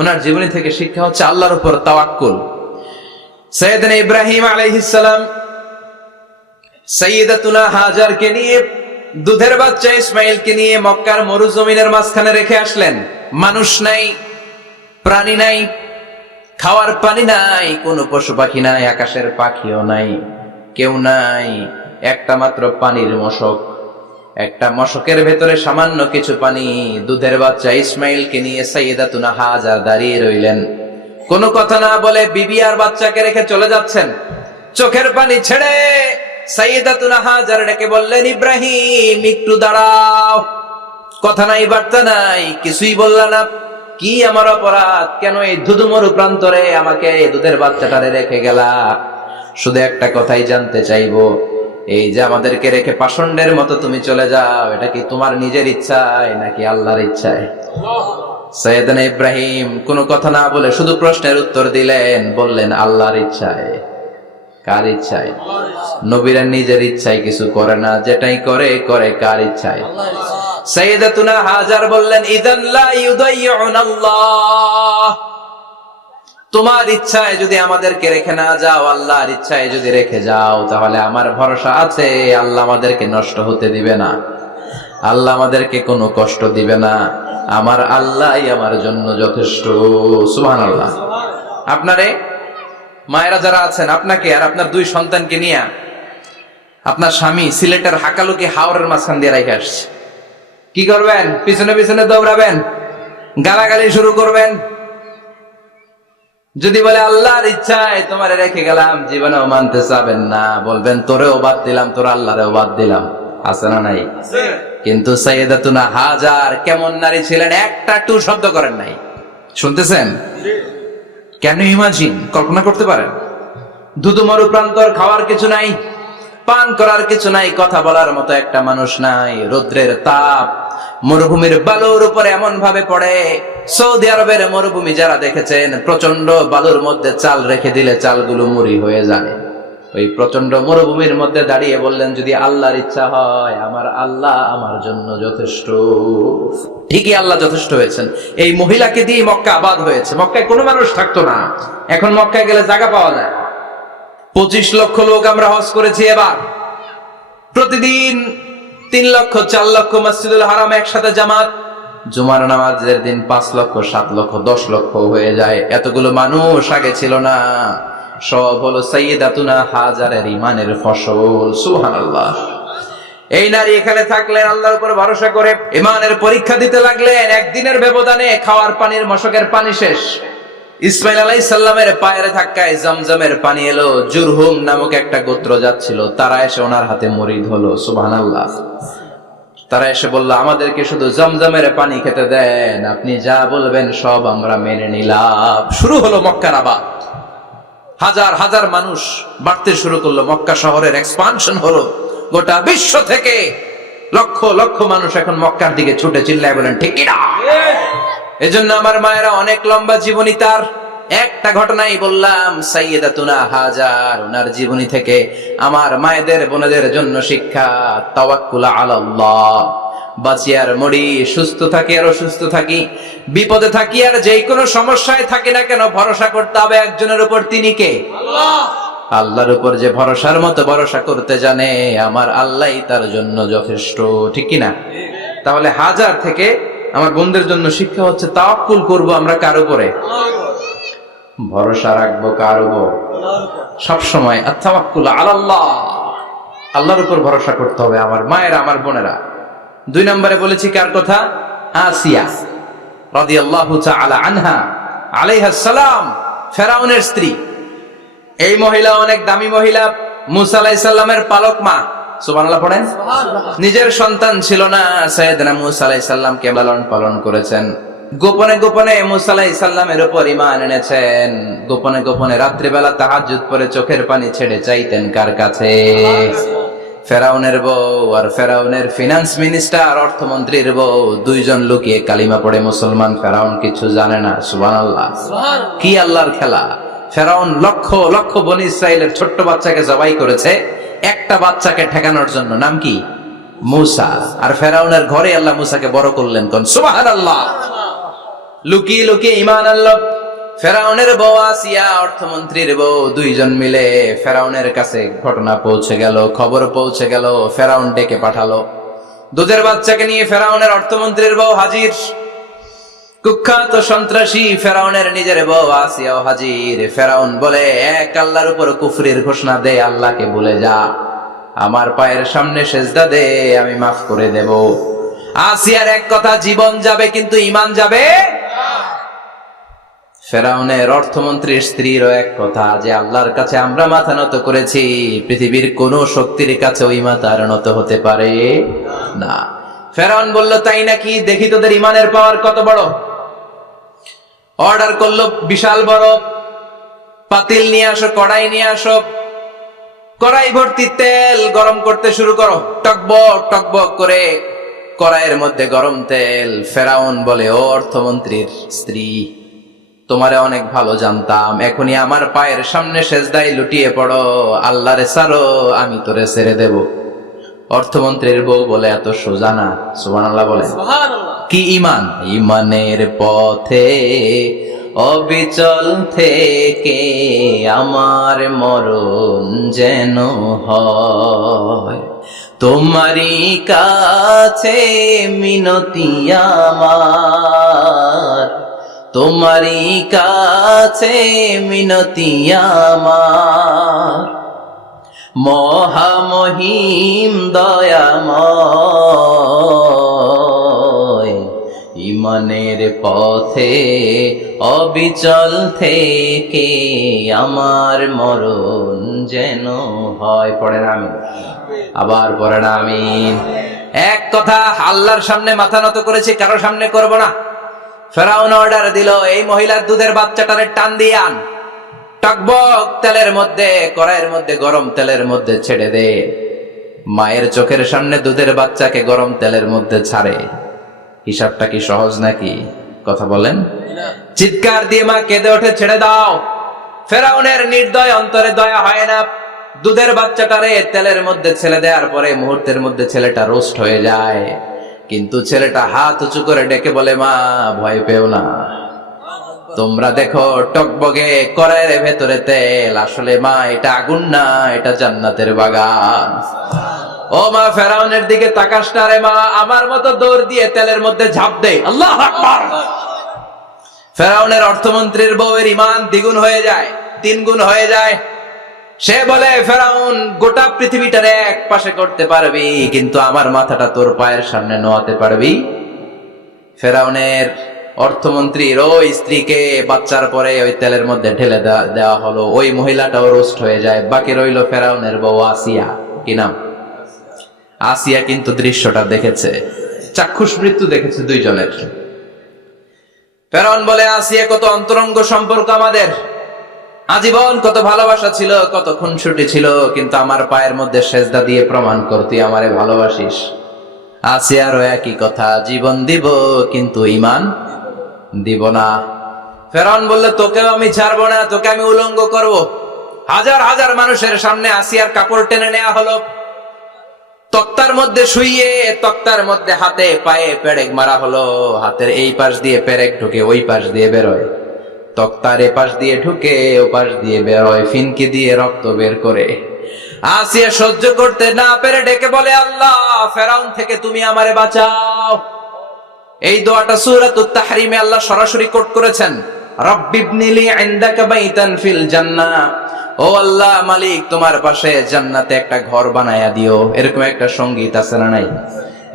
ওনার জীবনী থেকে শিক্ষা হচ্ছে আল্লাহর উপর তাওয়াক্কুল। সাইয়েদনা ইব্রাহিম আলাইহিস সালাম সাইয়্যিদাতুনা হাজারকে নিয়ে, দুধের বাচ্চা ইসমাইলকে নিয়ে মক্কার মরুজমিনের মাঝখানে রেখে আসলেন। মানুষ নাই, প্রাণী নাই, খাওয়ার পানি নাই, কোনো পশু পাখি নাই, আকাশের পাখিও নাই, কেউ নাই, একটা মাত্র পানির মশক। একটা মশকের ভেতরে সামান্য কিছু পানি। দুধের বাচ্চা ইসমাইলকে নিয়ে সাইয়্যিদাতুনা হাজার দাঁড়িয়ে রইলেন। কোনো কথা না বলে বিবি আর বাচ্চাকে রেখে চলে যাচ্ছেন। চোখের পানি ছেড়ে সাইয়্যিদাতুনা হাজার ডেকে বললেন, ইব্রাহিম একটু দাঁড়াও। কথা নাই, বার্তা নাই, কিছুই বললা না। কি আমার অপরাধ? কেন এই ধুধুমরু প্রান্তরে আমাকে দুধের বাচ্চাটারে রেখে গেলা? শুধু একটা কথাই জানতে চাইবো, এই যে আমাদেরকে রেখে পাষণ্ডের মতো তুমি চলে যাও, এটা কি তোমার নিজের ইচ্ছায় নাকি আল্লাহর ইচ্ছায়? সাইয়েদনা ইব্রাহিম কোনো কথা না বলে শুধু প্রশ্নের উত্তর দিলেন, বললেন আল্লাহর ইচ্ছায়। কার ইচ্ছায়? নবীরা নিজের ইচ্ছায় কিছু করে না, যেটাই করে করে কার ইচ্ছায়? সাইয়্যিদাতুনা হাজার বললেন, ইযান লা ইউদাইয়ুনাল্লাহ, তোমার ইচ্ছায় যদি আমাদেরকে রেখে না যাও, আল্লাহর ইচ্ছায় যদি রেখে যাও, তাহলে আমার ভরসা আছে আল্লাহ আমাদেরকে নষ্ট হতে দিবে না, আল্লাহ আমাদেরকে কোনো কষ্ট দিবে না, আমার আল্লাহই আমার জন্য যথেষ্ট। সুবহানাল্লাহ। আপনারে মায়েরা যারা আছেন, আপনাকে আর আপনার 2 সন্তানকে নিয়ে আপনার স্বামী সিলেটের হাকালুকি হাওরের মাঝখান দিয়ে রেখে আসছে। কি করবেন? পিছনে পিছনে দৌড়াবেন, গালাগালি শুরু করবেন। যদি বলে আল্লাহর ইচ্ছায় তোমারে রেখে গেলাম, জীবনেও মানতে চাবেন না, বলবেন তোরেও বাদ দিলাম, তোর আল্লাহরেও বাদ দিলাম। আছে না নাই? কিন্তু সাইয়্যিদাতুনা হাজার কেমন নারী ছিলেন, একটা টু শব্দ করেন নাই। শুনতেছেন? কেন ইমাজিন, কল্পনা করতে পারেন? ধুধুমরু প্রান্তর, খাওয়ার কিছু নাই, পান করার কিছু নাই, কথা বলার মতো একটা মানুষ নাই, রৌদ্রের তাপ মরুভূমির বালুর উপরে এমন ভাবে পড়ে। সৌদি আরবের মরুভূমি যারা দেখেছেন, প্রচন্ড বালুর মধ্যে চাল রেখে দিলে চালগুলো মুড়ি হয়ে যায়। ওই প্রচন্ড মরুভূমির মধ্যে দাঁড়িয়ে বললেন, যদি আল্লাহর ইচ্ছা হয়, আমার আল্লাহ আমার জন্য যথেষ্ট। ঠিকই আল্লাহ যথেষ্ট হয়েছেন। এই মহিলাকে দিয়ে মক্কা আবাদ হয়েছে। মক্কায় কোনো মানুষ থাকতো না, এখন মক্কায় গেলে জায়গা পাওয়া যায়। 25 লক্ষ লোক আমরা হজ করেছি এবার। প্রতিদিন 3 লক্ষ 4 লক্ষ মসজিদুল হারাম একসাথে জামাত। জুমার নামাজের দিন 5 লক্ষ 7 লক্ষ 10 লক্ষ হয়ে যায়। এতগুলো মানুষ আগে ছিল না। সব হলো সাইয়্যিদাতুনা হাজারের ইমানের ফসল। সুবহানাল্লাহ। এই নারী এখানে থাকলেন আল্লাহর উপর ভরসা করে, ইমানের পরীক্ষা দিতে লাগলেন। একদিনের ব্যবধানে খাওয়ার পানির মশকের পানি শেষ। ইসমাইল আলাইহিস সালামের পায়ের ধাক্কায় জমজমের পানি এলো। জুরহুম নামক একটা গোত্র যাচ্ছিল, তারা এসে ওনার হাতে মরিদ হলো। সুবহানাল্লাহ। তারা এসে বলল, আমাদেরকে শুধু জমজমের পানি খেতে দেন, আপনি যা বলবেন সব আমরা মেনে নিলাম। শুরু হলো মক্কার আবাদ। হাজার হাজার মানুষ বাড়তে শুরু করলো, মক্কা শহরের এক্সপানশন হলো। গোটা বিশ্ব থেকে লক্ষ লক্ষ মানুষ এখন মক্কার দিকে ছুটে চিল্লায় বলেন ঠিক কিনা? এজন্য আমার মায়েরা অনেক লম্বা জীবনী, তার একটা ঘটনাই বললাম। সাইয়্যিদাতুনা হাজার, ওনার জীবনী থেকে আমার মায়েদের বোনেদের জন্য শিক্ষা, তাওয়াক্কুল আলাল্লাহ। বাঁচি আর মরি, সুস্থ থাকি আর অসুস্থ থাকি, বিপদে থাকি আর যেই কোনো সমস্যায় থাকি না কেন, ভরসা করতে হবে একজনের উপর। তিনি কে? আল্লাহ। আল্লাহর উপর যে ভরসার মতো ভরসা করতে জানে, আমার আল্লাহই তার জন্য যথেষ্ট। ঠিক কিনা? তাহলে হাজার থেকে আমার বোনদের জন্য শিক্ষা হচ্ছে তাওয়াক্কুল করব আমরা কার উপরে? ভরসা রাখবো কার উপর? সবসময় আত-তাওয়াক্কুল আলাল্লাহ, আল্লাহর উপর ভরসা করতে হবে আমার মায়েরা, আমার বোনেরা। 2 নম্বরে বলেছি কার কথা? আসিয়া রাদিয়াল্লাহু তাআলা আনহা আলাইহাস সালাম, ফেরাউনের স্ত্রী। এই মহিলা অনেক দামি মহিলা, মুসা আলাইহিস সালামের পালক মা। সুবহানাল্লাহ পড়েন। নিজের সন্তান ছিল না, সাইয়েদনা মুসা আলাইহিস সালামকে লালন পালন করেছেন। গোপনে গোপনে মুসা আলাইহিস সালামের উপর ঈমান এনেছেন। গোপনে গোপনে রাত্রিবেলা তাহাজ্জুদ পড়ে চোখের পানি ছেড়ে চাইতেন কার কাছে? ফেরাউনের বউ আর ফেরাউনের ফিনান্স মিনিস্টার, অর্থমন্ত্রীর বউ, 2 জন লুকিয়ে কালিমা পড়ে মুসলমান। ফেরাউন কিছু জানে না। সুবহানাল্লাহ। কি আল্লাহর খেলা! ফেরাউন লক্ষ লক্ষ বনি ইসরাইলের ছোট্ট বাচ্চাকে জবাই করেছে একটা বাচ্চাকে ঠেকানোর জন্য। নাম কি? মুসা। আর ফেরাউনের ঘরে আল্লাহ মুসাকে বড় করলেন। কোন সুবহানাল্লাহ! লুকিয়ে লুকিয়ে ঈমান আনলো। ফেরাউনের বউ আসিয়া, অর্থমন্ত্রীর বউ, 2 জন মিলে ফেরাউনের কাছে ঘটনা পৌঁছে গেল, খবর পৌঁছে গেল। ফেরাউন ডেকে পাঠালো। দুধের বাচ্চাকে নিয়ে ফেরাউনের অর্থমন্ত্রীর বউ হাজির। কুখ্যাত সন্ত্রাসী ফেরাউনের নিজের বউ আসিয়াও হাজির। ফেরাউন বলে, এক আল্লাহর উপর কুফরির ঘোষণা দে, আল্লাহকে ভুলে যা, আমার পায়ের সামনে সেজদা দে, আমি মাফ করে দেব। আসিয়ার এক কথা, জীবন যাবে কিন্তু ঈমান যাবে। ফেরাউনের অর্থমন্ত্রীর স্ত্রীরও এক কথা, যে আল্লাহর কাছে আমরা মাথা নত করেছি, পৃথিবীর কোন শক্তির কাছে ওই মাথা নত হতে পারে না। ফেরাউন বলল, তাই নাকি? দেখি তোদের ঈমানের পাওয়ার কত বড়। অর্ডার করলো, বিশাল বড় পাতিল নিয়ে আসো, কড়াই নিয়ে আসো, কড়াই ভর্তি তেল গরম করতে শুরু করো। টকবক টকবক করে কড়াইয়ের মধ্যে গরম তেল। ফেরাউন বলে, ও অর্থমন্ত্রীর স্ত্রী, তোমারে অনেক ভালো জানতাম, এখনই আমার পায়ের সামনে সেজদায় লুটিয়ে পড়ো, আল্লাহরে ছাড়ো, আমি তোরে ছেড়ে দেব। অর্থমন্ত্রীর বউ বলে, এত সোজা না। সুবহানাল্লাহ বলে। কি ঈমান? ঈমানের পথে অবিচল থেকে আমার মরণ যেন হয়, তোমারই কাছে মিনতি আমার, তোমারই কাছে মিনতি আমার, মহামহিম দয়াময়, ঈমানের পথে অবিচল থেকে আমার মরণ যেন হয়। পড়েন আমিন। আবার পড়েন আমিন। এক কথা, আল্লাহর সামনে মাথা নত করেছি, কারো সামনে করব না। ফেরাউন অর্ডার দিল, এই মহিলার দুধের বাচ্চাটারে টান দিয়ে আন, টকবক তেলের মধ্যে, কড়াইয়ের মধ্যে গরম তেলের মধ্যে ছেড়ে দে। মায়ের চোখের সামনে দুধের বাচ্চাকে গরম তেলের মধ্যে ছাড়ে। হিসাবটা কি সহজ নাকি? কথা বলেন। চিৎকার দিয়ে মা কেঁদে ওঠে, ছেড়ে দাও। ফেরাউনের নির্দয় অন্তরে দয়া হয় না। দুধের বাচ্চাটারে তেলের মধ্যে ছেড়ে দেওয়ার পরে মুহূর্তের মধ্যে ছেলেটা রোস্ট হয়ে যায়। কিন্তু ছেলেটা হাত উঁচু করে ডেকে বলে, মা ভয় পেও না, তোমরা দেখো টকবগে কড়াইয়ের ভেতরে তেল, আসলে মা এটা আগুন না, এটা জান্নাতের বাগান। ও মা, ফেরাউনের দিকে তাকাস না রে মা, আমার মতো দৌড় দিয়ে তেলের মধ্যে ঝাঁপ দে। আল্লাহু আকবার। ফেরাউনের অর্থমন্ত্রীর বউয়ের ঈমান দ্বিগুণ হয়ে যায়, 3 গুণ হয়ে যায়। সে বলে, ফেরাউন, গোটা পৃথিবীটারে এক পাশে করতে পারবি, কিন্তু আমার মাথাটা তোর পায়ের সামনে নোয়াতে পারবি? ফেরাউনের অর্থমন্ত্রীর ওই স্ত্রীকে বাচ্চার পরে ওই তেলের মধ্যে ঢেলে দেওয়া হলো। ওই মহিলাটাও রোস্ট হয়ে যায়। বাকি রইল ফেরাউনের বউ আসিয়া। কি নাম? আসিয়া কিন্তু দৃশ্যটা দেখেছে, চাক্ষুষ মৃত্যু দেখেছে 2 জনের। ফেরাউন বলে, আসিয়া, কত অন্তরঙ্গ সম্পর্ক আমাদের, আজীবন কত ভালোবাসা ছিল, কত খুনসুটি ছিল, কিন্তু আমার পায়ের মধ্যে সেজদা দিয়ে প্রমাণ কর তুই আমারে ভালোবাসিস। আসিয়ারও একই কথা, জীবন দিব কিন্তু ঈমান দিব না। ফেরাউন বললে, তোকেও আমি ছাড়বো না, তোকে আমি উলঙ্গ করব। হাজার হাজার মানুষের সামনে আসিয়ার কাপড় টেনে নেওয়া হলো, তক্তার মধ্যে শুইয়ে, তক্তার মধ্যে হাতে পায়ে পেরেক মারা হলো। হাতের এই পাশ দিয়ে পেরেক ঢুকে ওই পাশ দিয়ে বেরোয়, তক্তার এ পাশ দিয়ে ঢুকে ও পাশ দিয়ে বেরোয়, ফিনকি দিয়ে রক্ত বের করে। আসিয়া সহ্য করতে না পেরে ডেকে বলে, আল্লাহ, ফেরাউন থেকে তুমি আমারে বাঁচাও। এই দোয়াটা সূরাতুত তাহরিমে আল্লাহ সরাসরি কোট করেছেন, রাব্বিবনিলি ইনদাকা বাইতান ফিল জান্নাহ, ও আল্লাহ মালিক তোমার পাশে জান্নাতে একটা ঘর বানায়া দিও। এরকম একটা সঙ্গীত আছে না নাই?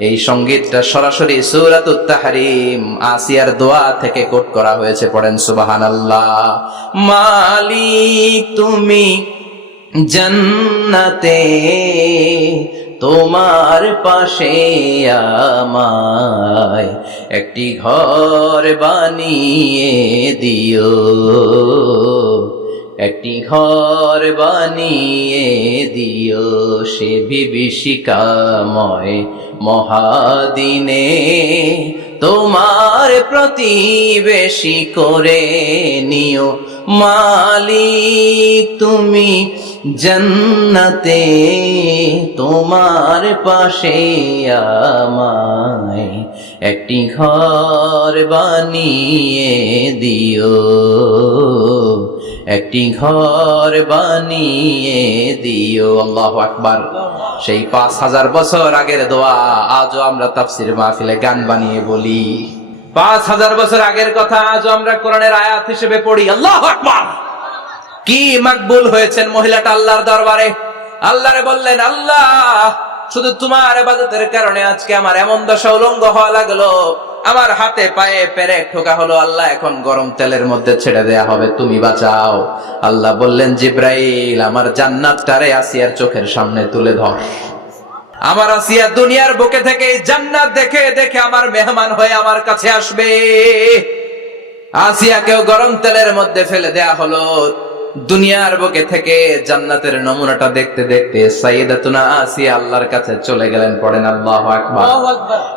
এই সঙ্গীতটা সরাসরি সূরাতুত তাহরিম আসিয়ার দোয়া থেকে কোট করা হয়েছে। পড়েন সুবহানাল্লাহ। মালিক তুমি জান্নাতে তোমার পাশে আমায় একটি ঘর বানিয়ে দিও, একটি ঘর বানিয়ে দিও সে বিভীষিকাময় মহাদিনে, তোমার প্রতিবেশী করে নিও। মালিক তুমি জান্নাতে তোমার পাশে আমায় একটি ঘর বানিয়ে দিও, একটি ঘর বানিয়ে দিও। আল্লাহু আকবার। সেই 5000 বছর আগের দোয়া আজও আমরা তাফসীর মাহফিলে গান বানিয়ে বলি। 5000 বছর আগের কথা আজও আমরা কোরআনের আয়াত হিসেবে পড়ি। আল্লাহু আকবার। কি মকবুল হয়েছেন মহিলাটা আল্লাহর দরবারে। আল্লাহরে বললেন, আল্লাহ শুধু তোমার ইবাদতের কারণে আজকে আমার এমন দশা উলঙ্গ হওয়া লাগলো, আমার হাতে পায়ে পেরেক ঠোকা হলো, আল্লাহ এখন গরম তেলের মধ্যে ছেড়ে দেয়া হবে, তুমি বাঁচাও। আল্লাহ বললেন, জিব্রাইল আমার জান্নাতটারে আসিয়ার চোখের সামনে তুলে ধর। আমার আসিয়া দুনিয়ার বুকে থেকে জান্নাত দেখে দেখে আমার মেহমান হয়ে আমার কাছে আসবে। আসিয়াকেও গরম তেলের মধ্যে ফেলে দেয়া হলো। দুনিয়ার বুকে থেকে জান্নাতের নমুনাটা দেখতে দেখতে সাইয়েদাতুনা আসিয়া আল্লাহর কাছে চলে গেলেন। পড়েন আল্লাহু আকবার।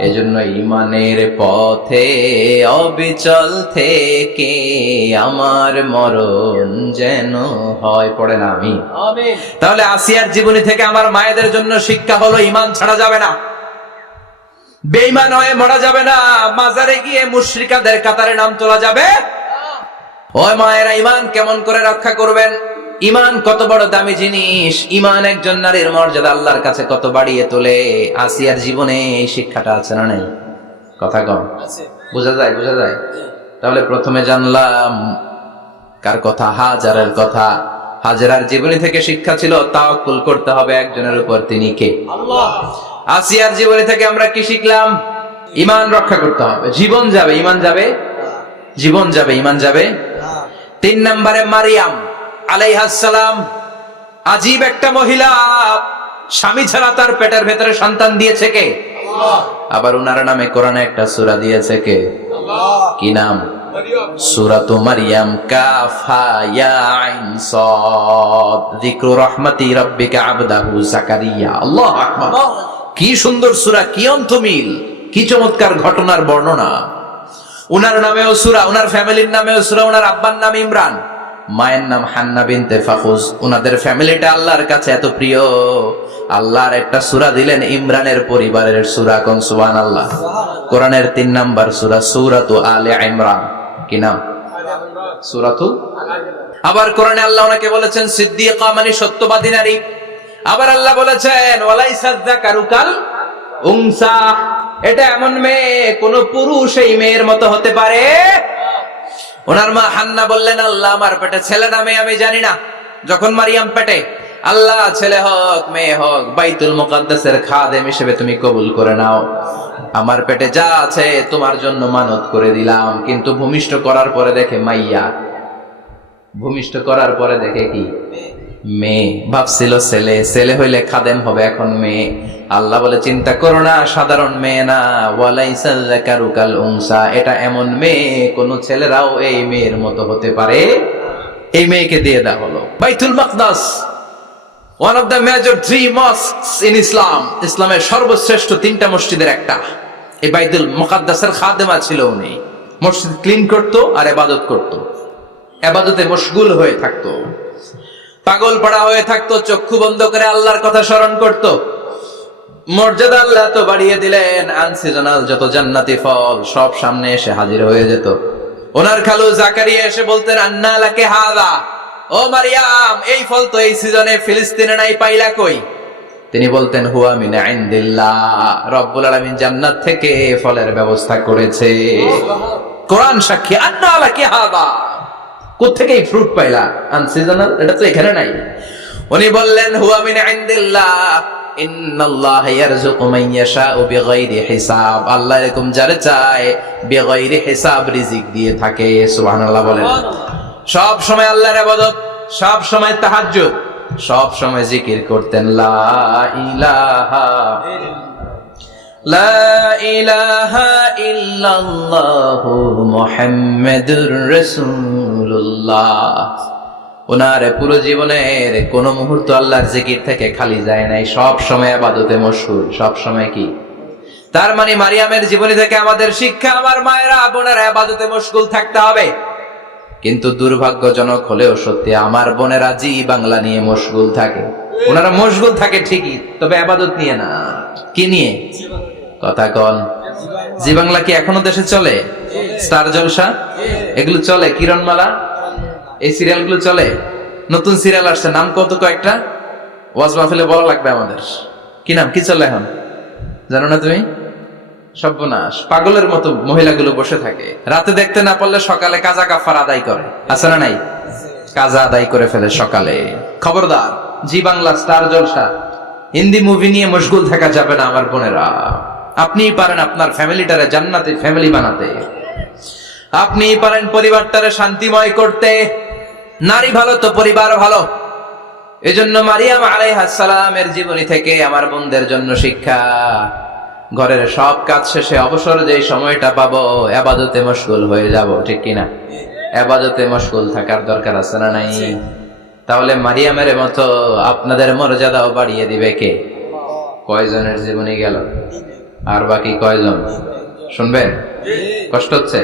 এজন্য ঈমানের পথে অবিচল থেকে আমার মরণ যেন হয়। পড়েন আমিন। আমিন। তাহলে আসিয়ার জীবনী থেকে আমার মায়েদের জন্য শিক্ষা হলো, ঈমান ছাড়া যাবে না, বেঈমান হয়ে মরা যাবে না, মাজারে গিয়ে মুশরিকাদের কাতারে নাম তোলা যাবে। ওই মায়েরা ঈমান কেমন করে রক্ষা করবেন? ঈমান কত বড় দামি জিনিস। ঈমান একজন নারীর মর্যাদা আল্লাহর কাছে কত বাড়িয়ে তোলে। আসিয়ার জীবনে এই শিক্ষাটা আছে না নাই? কথা কম আছে, বোঝা যায়? বোঝা যায়। তাহলে প্রথমে জানলাম কার কথা? হাজারের কথা। হাজেরার জীবনী থেকে শিক্ষা ছিল তাওয়াক্কুল করতে হবে একজনের উপর, তিনি কে? আল্লাহ। আসিয়ার জীবনী থেকে আমরা কি শিখলাম? ঈমান রক্ষা করতে হবে। জীবন যাবে, ঈমান যাবে, জীবন যাবে, ঈমান যাবে। 3 নম্বরে মারিয়াম আলাইহিস সালাম, আজীব একটা মহিলা, স্বামী ছাড়া তার পেটের ভেতরে সন্তান দিয়েছে কে? আল্লাহ। আবার উনার নামে কোরআনে একটা সূরা দিয়েছে কে? আল্লাহ। কি নাম? সূরাতু মারইয়াম। কাফ হা ইয়া আইন সাদ, যিকরু রাহমাতি রাব্বিকা আবদাহু যাকারিয়া। আল্লাহু আকবার। কি সুন্দর সূরা, কি অন্তমিল, কি চমৎকার ঘটনার বর্ণনা। উনার নামেও সূরা, উনার ফ্যামিলির নামেও সূরা। উনার আব্বার নাম ইমরান, মায়ের নাম হান্না বিনতে ফাখুজ। উনাদের ফ্যামিলিটা আল্লাহর কাছে এত প্রিয়, আল্লাহর একটা সূরা দিলেন ইমরানের পরিবারের সূরা। কোন? সুবহানাল্লাহ। কোরআনের 3 নাম্বার সূরা, সূরাতু আলে ইমরান। কি নাম? সূরাতু। আবার কোরআনে আল্লাহ ওনাকে বলেছেন সিদ্দিকা, মানে সত্যবাদী নারী। আবার আল্লাহ বলেছেন ওয়ালাইসা যাকারু কাল উনসা, এটা এমন মেয়ে কোন পুরুষ এই মেয়ের মতো হতে পারে? ওনার মা হান্না বললেন, আল্লাহ আমার পেটে ছেলে না মেয়ে আমি জানি না। যখন মারিয়াম পেটে, আল্লাহ ছেলে হোক মেয়ে হোক বাইতুল মুকাদ্দাসের খাদেম হিসেবে তুমি কবুল করে নাও। আমার পেটে যা আছে তোমার জন্য মানত করে দিলাম। কিন্তু ভূমিষ্ঠ করার পরে দেখে মাইয়া, ভূমিষ্ঠ করার পরে দেখে কি? মেয়ে। ভাবছিল ছেলে, ছেলে হইলে খাদেম হবে, এখন মেয়ে। আল্লাহ বলে চিন্তা করো না, সাধারণ মেয়ে না। ওয়ালাইসা যাকারু কাল উনসা, এটা এমন মেয়ে কোন ছেলেরাও এই মেয়ের মতো হতে পারে। এই মেয়েকে দিয়ে দেওয়া হলো Baitul Maqdis, one of the major 3 mosques in Islam. ইসলামের সর্বশ্রেষ্ঠ 3টা মসজিদের একটা। এই বাইতুল মুকাদ্দাসের খাদেমা ছিল উনি। মসজিদ ক্লিন করতো আর ইবাদত করতো, ইবাদতে মশগুল হয়ে থাকতো, পাগল পাড়া হয়ে থাকতো, চক্ষু বন্ধ করে আল্লাহর কথা স্মরণ করত। মর্যাদা আল্লাহ তো বাড়িয়ে দিলেন, আনসিজনাল যত জান্নাতি ফল সব সামনে এসে হাজির হয়ে যেত। ওনার খালু জাকারিয়া এসে বলতেন, আন্না লাকে হাযা, ও মারিয়াম এই ফল তো এই সিজনে ফিলিস্তিনে নাই, পাইলা কই? তিনি বলতেন হুয়া মিন ইনদিল্লাহ, রব্বুল আলামিন জান্নাত থেকে ফলের ব্যবস্থা করেছে। কোরআন সাক্ষী। আন্না লাকি হাদা, কোত্থেকে এই ফ্রুট পাইলা? আনসিজনাল, এটা তো এখানে নাই। উনি বললেন হুয়া মিন ইনদিল্লাহ, ইন্নাল্লাহা ইয়ারযুকু মান ইয়াশাউ বিগাইরি হিসাব, আল্লাহ এরকম যারে চায় বিগাইরি হিসাব রিজিক দিয়ে থাকে। সুবহানাল্লাহ বলেন। সব সময় আল্লাহর ইবাদত, সব সময় তাহাজ্জুদ, সব সময় জিকির করতেন লা ইলাহা লা ইলাহা ইল্লাল্লাহু মুহাম্মাদুর রাসূলুল্লাহ। ওনার পুরো জীবনের কোন মুহূর্ত আল্লাহর জিকির থেকে খালি যায় নাই, সব সময় ইবাদতে মশগুল, সব সময় কি? তার মানে মারিয়ামের জীবনী থেকে আমাদের শিক্ষা, আমার মায়েরা বোনেরা ইবাদতে মশগুল থাকতে হবে। কিন্তু দুর্ভাগ্যজনক হলেও সত্যি, আমার বোনেরা জি বাংলা নিয়ে মশগুল থাকে। ওনারা মশগুল থাকে ঠিকই, তবে ইবাদত নিয়ে না। কি নিয়ে? কথা কন। জি বাংলা কি এখনো দেশে চলে? স্টার জলসা এগুলো চলে, কিরণমালা, এই সিরিয়াল গুলো চলে। নতুন সিরিয়াল আসছে, নাম কত কয়েকটা, ওয়াজ মাহফিলে বলা লাগবে আমাদের। কি নাম, কি চলে এখন জানো না তুমি? সর্বনাশ, পাগলের মতো মহিলাগুলো বসে থাকে, রাতে দেখতে না পারলে সকালে কাজা কাফার আদায় করে। আছে না নাই? কাজা আদায় করে ফেলে সকালে। খবরদার, জি বাংলা, স্টার জলসা, হিন্দি মুভি নিয়ে মশগুল থাকা যাবে না আমার বোনেরা। আপনিই পারেন আপনার ফ্যামিলিটারে জান্নাতের ফ্যামিলি বানাতে, আপনিই পারেন পরিবারটারে শান্তিময় করতে। নারী ভালো তো পরিবার ভালো। এজন্য মারিয়াম আলাইহিস সালামের জীবনী থেকে আমার বোনদের জন্য শিক্ষা, ঘরের সব কাজ শেষে অবসর যে সময়টা পাবো ইবাদতে মশগুল হয়ে যাব, ঠিক কিনা? ইবাদতে মশগুল থাকার দরকার আছে না নাই? তাহলে মারিয়ামের মতো আপনাদের মর্যাদাও বাড়িয়ে দিবে কে? কয়জনের জীবনী গেল, আর বাকি কয়জন শুনবেন? কষ্ট হচ্ছে?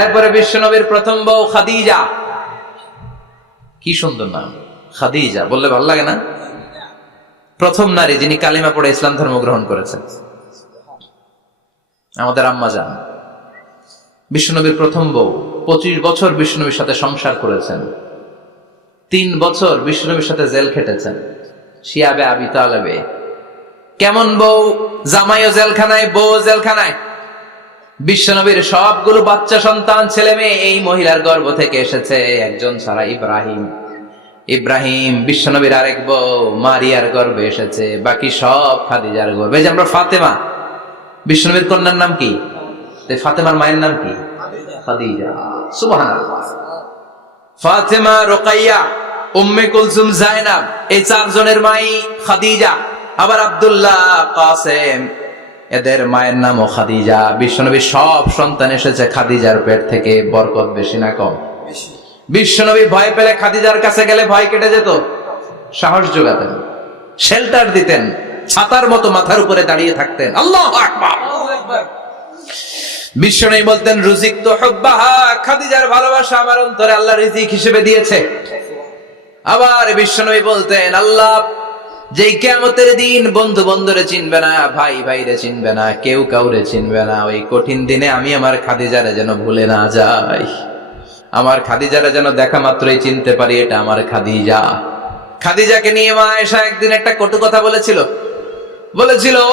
এরপরে বিশ্বনবীর প্রথম বউ খাদিজা। কি সুন্দর নাম, খাদিজা বললে ভালো লাগে না? প্রথম নারী যিনি কালিমা পড়ে ইসলাম ধর্ম গ্রহণ করেছেন, আমাদের আম্মা জান। বিশ্বনবীর প্রথম বউ, 25 বছর বিশ্বনবীর সাথে সংসার করেছেন, 3 বছর বিশ্বনবীর সাথে জেল খেটেছেন, শিয়াবে আবি তালেবে। কেমন বউ? জামাইও জেলখানায়, বউ জেলখানায়। বিশ্বনবীর সবগুলো বাচ্চা সন্তান, ছেলে মেয়ে এই মহিলার গর্ভ থেকে এসেছে, একজন ছাড়া, ইব্রাহিম। ইব্রাহিম বিশ্বনবীর আরেক বউ মারিয়ার গর্ভে এসেছে, বাকি সব খাদিজার গর্ভে। এই যে আমরা ফাতেমা, বিশ্বনবীর কন্যার নাম কি? ফাতেমার মায়ের নাম কি? খাদিজা। সুবহানাল্লাহ। ফাতেমা, রুকাইয়া, উম্মে কুলসুম, জায়নাব, এই 4 জনের মাই খাদিজা। আবার আব্দুল্লাহ, কাসেম, এদের মায়ের নামও খাদিজা। বিশ্বনবীর সব সন্তান এসেছে খাদিজার পেট থেকে। বরকত বেশি না কম? বিশ্বনবী ভয় পেলে খাদিজার কাছে গেলে ভয় কেটে যেত, সাহস যোগাতেন, শেল্টার দিতেন, ছাতার মতো মাথার উপরে দাঁড়িয়ে থাকতেন। আল্লাহু আকবার। বিশ্বনবী বলতেন রুজিকতু হুব্বাহা, খাদিজার ভালোবাসা আমার অন্তরে আল্লাহ রিজিক হিসেবে দিয়েছে। আবার বিশ্বনবী বলতেন আল্লাহ যেই কিয়ামতের দিন বন্ধু বন্ধুরে চিনবে না, ভাই ভাইরে চিনবে না, কেউ কাউরে চিনবে না, ওই কঠিন দিনে আমি আমার খাদিজারে যেন ভুলে না যাই, আমার খাদিজারে যেন দেখা মাত্রই চিনতে পারি এটা আমার খাদিজা। খাদিজাকে নিয়ে মা আয়েশা একদিন একটা কটু কথা বলেছিল,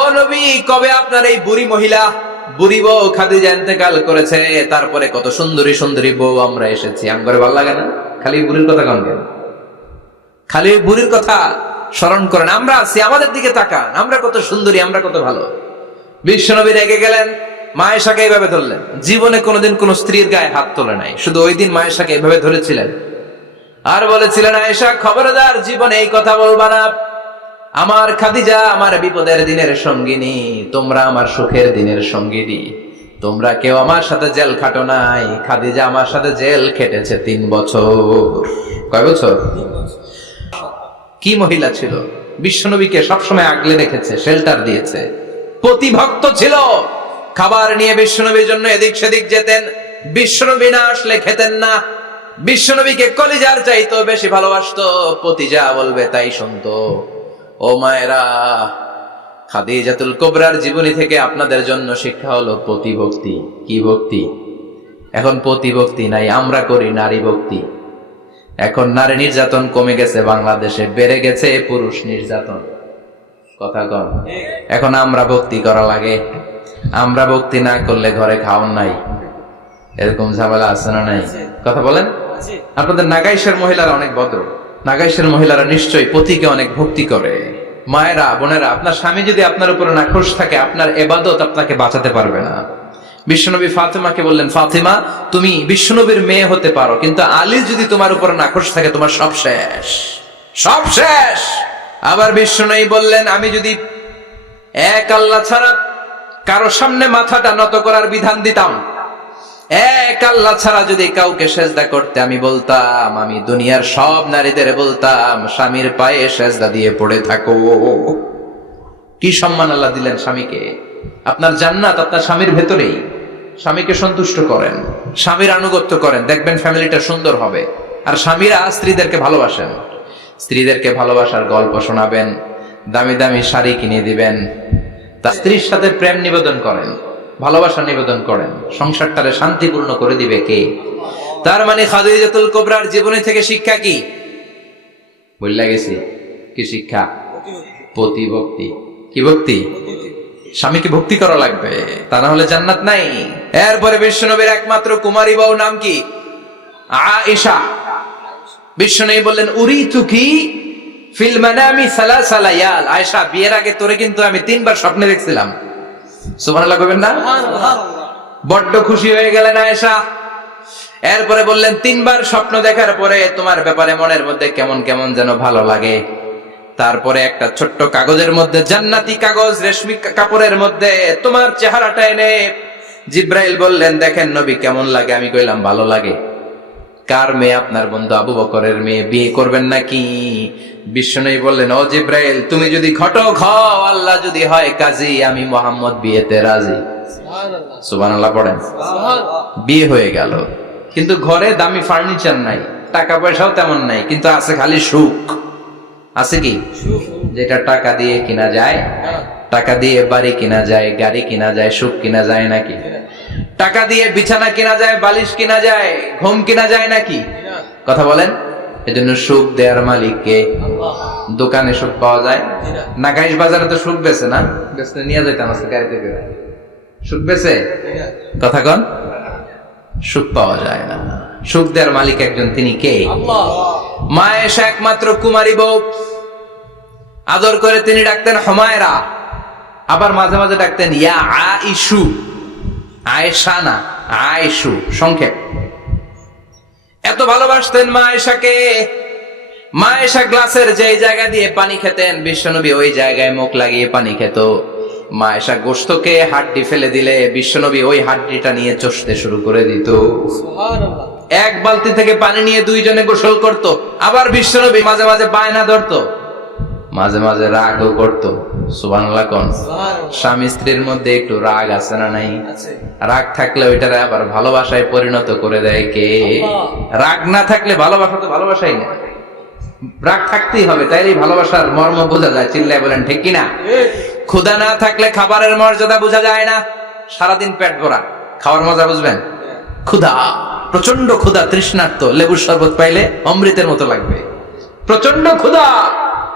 ও নবী, কবে আপনার এই বুড়ি মহিলা, বুড়ি বউ খাদিজা ইন্তেকাল করেছে, তারপরে কত সুন্দরী সুন্দরী বউ আমরা এসেছি, আমার ভালো লাগে না? খালি বুড়ির কথা কন কেন? খালি বুড়ির কথা স্মরণ করেন। আমরা আছি, আমাদের দিকে তাকান, আমরা কত সুন্দরী, আমরা কত ভালো। বিশ্বনবী রেগে গেলেন, মা আয়েশাকে এইভাবে ধরলেন। জীবনে কোনোদিন কোন স্ত্রীর গায়ে হাত তোলে নাই, শুধু ওই দিন মা আয়েশাকে এইভাবে ধরেছিলেন আর বলেছিলেন, আয়েশা খবরদার, জীবনে এই কথা বলবা না। আমার খাদিজা আমার বিপদের দিনের সঙ্গিনী, তোমরা আমার সুখের দিনের সঙ্গিনী। তোমরা কেউ আমার সাথে জেল খাটো নাই, খাদিজা আমার সাথে জেল খেটেছে 3 বছর। কয় বছর? কি মহিলা ছিল! বিশ্বনবীকে সবসময় আগলে রেখেছে, শেল্টার দিয়েছে, প্রতিভক্ত ছিল। খাবার নিয়ে বিশ্বনবীর জন্য এদিক সেদিক যেতেন, বিশ্বনবী না আসলে খেতেন না। বিশ্বনবীকে কলিজার চাইতো বেশি ভালোবাসতো, পতি যা বলবে তাই শুনতো। ও মায়েরা, খাদিজাতুল কুবরার জীবনী থেকে আপনাদের জন্য শিক্ষা হলো প্রতিভক্তি। কি ভক্তি? এখন প্রতিভক্তি নাই, আমরা করি নারী ভক্তি। এখন নারী নির্যাতন কমে গেছে বাংলাদেশে, বেড়ে গেছে পুরুষ নির্যাতন। কথা কন। এখন আমরা ভক্তি করা লাগে, আমরা ভক্তি না করলে ঘরে খাওয়ান নাই, এরকম ঝামেলা আছে না নাই? কথা বলেন। আপনাদের নাগাইশের মহিলারা অনেক ভদ্র, নাগাইশের মহিলারা নিশ্চয়ই পতিকে অনেক ভক্তি করে। মায়েরা, বোনেরা, আপনার স্বামী যদি আপনার উপরে নাখোশ থাকে, আপনার এবাদত আপনাকে বাঁচাতে পারবে না। বিশ্বনবী ফাতেমাকে বললেন, ফাতেমা তুমি বিশ্বনবীর মেয়ে হতে পারো, কিন্তু আলী যদি তোমার উপরে নাখোশ থাকে তোমার সব শেষ, সব শেষ। আবার বিশ্বনবী বললেন, আমি যদি এক আল্লাহ ছাড়া কারো সামনে মাথাটা নত করার বিধান দিতাম, এক আল্লাহ ছাড়া যদি কাউকে সেজদা করতে আমি বলতাম, আমি দুনিয়ার সব নারীদের বলতাম স্বামীর পায়ে সেজদা দিয়ে পড়ে থাকো। কি সম্মান আল্লাহ দিলেন স্বামীকে। আপনার জান্নাত আপনার স্বামীর ভেতরেই। স্বামীকে সন্তুষ্ট করেন, স্বামীর আনুগত্য করেন, দেখবেন ফ্যামিলিটা সুন্দর হবে। আর স্বামীরা স্ত্রীদেরকে ভালোবাসেন, স্ত্রীদেরকে ভালোবাসার গল্প শোনাবেন, দামি দামি শাড়ি কিনে দিবেন, তার স্ত্রীর সাথে প্রেম নিবেদন করেন, ভালোবাসা নিবেদন করেন, সংসারটারে শান্তিপূর্ণ করে দিবে কে? তার মানে খাদিজাতুল কুবরার জীবনী থেকে শিক্ষা কি? বললা গেছি কি শিক্ষা? প্রতিভক্তি। কি ভক্তি? স্বামীকে ভক্তি করা লাগবে, তা না হলে জান্নাত নাই। এরপরে বিশ্বনবীর একমাত্র কুমারী বউ নাম কি? আয়েশা। বিশ্বনবী বললেন, উরিতুকি ফিল মানামি সালাসা লায়াল। আয়েশা, বিয়ের আগে তোরে কিন্তু আমি 3 বার স্বপ্নে দেখছিলাম। সুবহানাল্লাহ কইবেন না? বড্ড খুশি হয়ে গেলেন আয়েশা। এরপরে বললেন, 3 বার স্বপ্ন দেখার পরে তোমার ব্যাপারে মনের মধ্যে কেমন কেমন যেন ভালো লাগে। তারপরে একটা ছোট্ট কাগজের মধ্যে, জান্নাতি কাগজ, রেশমি কাপড়ের মধ্যে তোমার চেহারাটা এনে জিব্রাইল বললেন, দেখেন নবী কেমন লাগে? আমি কইলাম ভালো লাগে। কার মেয়ে? আপনার বন্ধু আবু বকরের মেয়ে, বিয়ে করবেন নাকি? বিশ্বনবী বললেন, ও জিব্রাইল, তুমি যদি ঘটক হও, আল্লাহ যদি হয় কাজী, আমি মুহাম্মদ বিয়েতে রাজি। সুবহানাল্লাহ পড়েন। বিয়ে হয়ে গেল, কিন্তু ঘরে দামি ফার্নিচার নাই, টাকা পয়সাও তেমন নাই, কিন্তু আছে খালি সুখ। আছে কি? যেটা টাকা দিয়ে কিনা যায়, টাকা দিয়ে বাড়ি কিনা যায়, গাড়ি কিনা যায়, সুখ কিনা যায় নাকি? টাকা দিয়ে বিছানা কিনা যায়, বালিশ কিনা যায়, ঘুম কিনা যায় নাকি? কথা বলেন। এজন্য সুখ দেওয়ার মালিক কে? দোকানে সুখ পাওয়া যায়? নাগাইশ বাজারে তো সুখ বেছে না, বেছে নিয়ে যেতাম আজকে গাড়িতে করে। সুখ বেছে? কথা কন। সুখ পাওয়া যায় না। সুখ দেওয়ার মালিক একজন, তিনি কে? মা আয়েশা একমাত্র কুমারী বউ, আদর করে তিনি ডাকতেন হুমায়রা, আবার মাঝে মাঝে ডাকতেন ইয়া আইশু। আয়েশা না, আয়েশু, সংক্ষেপ। এত ভালোবাসতেন মা আয়েশাকে। মা আয়েশা গ্লাসের যে জায়গা দিয়ে পানি খেতেন, বিশ্বনবী ওই জায়গায় মুখ লাগিয়ে পানি খেত। মা আয়েশা গোশতকে হাড্ডি ফেলে দিলে বিশ্বনবী ওই হাড্ডিটা নিয়ে চষতে শুরু করে দিত। সুবহানাল্লাহ। এক বালতি থেকে পানি নিয়ে 2 জনে গোসল করত। আবার বিশ্বনবী মাঝে মাঝে বায়না ধরতো, মাঝে মাঝে রাগও করতো। সুবহানাল্লাহ কোন। স্বামী স্ত্রীর মধ্যে একটু রাগ আছে না নাই? রাগ থাকলে ওইটারে আবার ভালোবাসায় পরিণত করে দেয় কে? রাগ না থাকলে ভালোবাসা তো ভালোবাসাই না, রাগ থাকতেই হবে, তাইলেই ভালোবাসার মর্ম বোঝা যায়। চিল্লায় বলেন ঠিক কিনা? ক্ষুধা না থাকলে খাবারের মর্যাদা বোঝা যায় না। সারাদিন পেট ভরা, খাওয়ার মজা বুঝবেন? ক্ষুধা, প্রচন্ড ক্ষুধা, তৃষ্ণার্ত, লেবুর শরবত পাইলে অমৃতের মতো লাগবে। প্রচন্ড ক্ষুধা,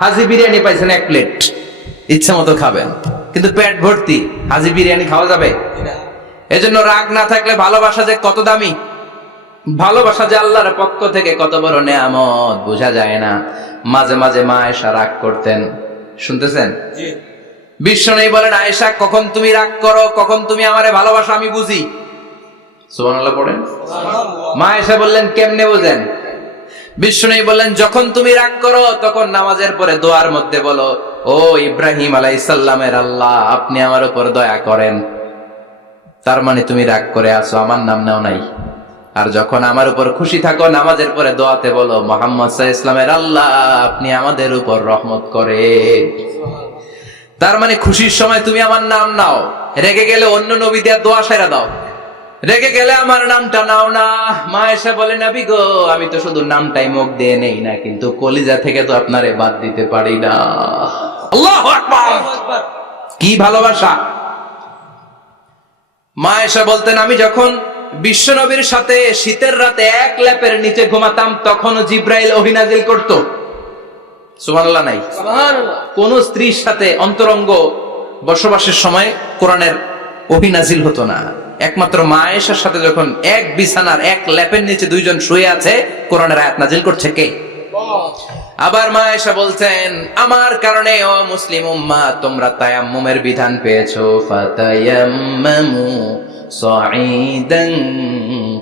হাজি বিরিয়ানি পাইছেন 1 প্লেট, ইচ্ছা মতো খাবেন, কিন্তু পেট ভর্তি, হাজি বিরিয়ানি খাওয়া যাবে? এজন্য রাগ না থাকলে ভালোবাসা যে কত দামি, ভালোবাসা যে আল্লাহর পক্ষ থেকে কত বড় নেয়ামত বোঝা যায় না। মাঝে মাঝে মা আয়েশা রাগ করতেন, শুনতেছেন? বিশ্বনবী বলেন, আয়েশা কখন তুমি রাগ করো, কখন তুমি আমারে ভালোবাসো আমি বুঝি। সুবহানাল্লাহ পড়েন। মা আয়েশা বললেন, কেমনে বুঝেন? বিশ্বনবী বললেন, যখন তুমি রাগ করো তখন নামাজের পরে দোয়ার মধ্যে বলো, ও ইব্রাহিম আলাইহিস সালামের আল্লাহ, আপনি আমার উপর দয়া করেন। তার মানে তুমি রাগ করে আছো, আমার নাম নাও নাই। আর যখন আমার উপর খুশি থাকো, নামাজের পরে দোয়াতে বলো, মুহাম্মদ সাল্লাল্লাহু আলাইহি ওয়াসাল্লামের আল্লাহ, আপনি আমাদের উপর রহমত করেন। তার মানে খুশির সময় তুমি আমার নাম নাও, রেগে গেলে অন্য নবী দেয়া দোয়া সেরা দাও, রেগে গেলে আমার নামটা নাও না। মা এসে বলে, নবী গো, আমি তো শুধু নামটাই মুখ দিয়ে নেই না, কিন্তু কলিজা থেকে তো আপনারে বাদ দিতে পারি না। আল্লাহু আকবার! কি ভালোবাসা! মা এসে বলতেন, আমি যখন বিশ্বনবীর সাথে শীতের রাতে এক লেপের নিচে ঘুমাতাম, তখন জিব্রাইল ওহী নাজিল করত। সুবহানাল্লাহ নাই? কোন স্ত্রীর সাথে অন্তরঙ্গ বসবাসের সময় কোরআনের ওহী নাজিল হতো না। একমাত্র মা আয়েশার সাথে যখন এক বিছানার এক ল্যাপের নিচে দুইজন শুয়ে আছে, কোরআনের আয়াত নাজিল করছে কে? আবার মা আয়েশা বলছেন, আমার কারণে ও মুসলিম উম্মাহ তোমরা তায়াম্মুমের বিধান পেয়েছো। ফাতায়াম্মামু সাঈদান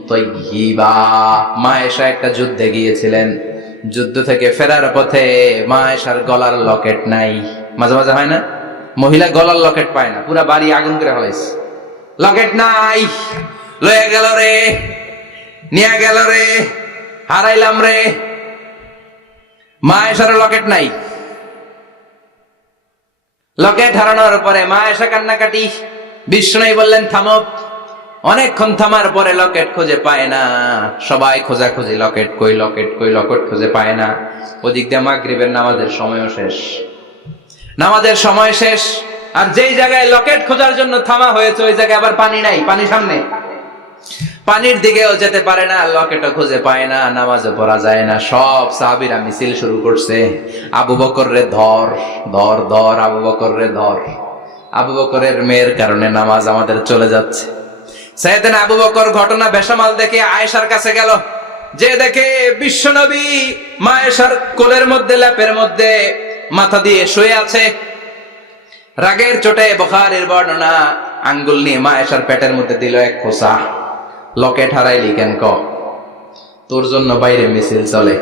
তাইয়্যিবা। মা আয়েশা একটা যুদ্ধে গিয়েছিলেন, যুদ্ধ থেকে ফেরার পথে মা আয়েশার গলার লকেট নাই। মাঝে মাঝে হয় না, মহিলা গলার লকেট পায় না, পুরা বাড়ি আগুন করে ফেলাইছে, লকেট নাই, লয়ে গেল রে, নিয়ে গেল রে, হারাইলাম রে। মা আয়েশার লকেট নাই। লকেট হারানোর পরে মা আয়েশা কান্নাকাটি। বিষ্ণু বললেন থামো। অনেকক্ষণ থামার পরে লকেট খুঁজে পায় না, সবাই খোঁজাখুঁজি, লকেট কই, লকেট কই, লকেট খুঁজে পায় না। ওদিক দিয়ে মাগরিবের নামাজের সময়ও শেষ, নামাজের সময় শেষ। আর যেই জায়গায় লকেট খোঁজার জন্য থামা হয়েছে ওই জায়গায় আবার পানি নাই, পানি সামনে, পানির দিকেও যেতে পারে না, লকেটও খুঁজে পায় না, নামাজও পড়া যায় না। সব সাহাবীরা মিছিল শুরু করছে, আবু বকর রে ধর, ধর ধর, আবু বকর রে ধর। আবু বকরের মেয়ের কারণে নামাজ আমাদের চলে যাচ্ছে। সাইয়েদনা আবু বকর ঘটনা বেসামাল দেখে আয়েশার কাছে গেল, যে দেখে বিশ্বনবী মা আয়েশার কোলের মধ্যে, ল্যাপের মধ্যে মাথা দিয়ে শুয়ে আছে। রাগের চোটে বুখারীর বর্ণনা, আঙ্গুল নিয়ে মা আয়েশার পেটের মধ্যে দিল এক খোঁচা। লকেট হারাইলি কেন? তোর জন্য বাইরে মিছিল চলে,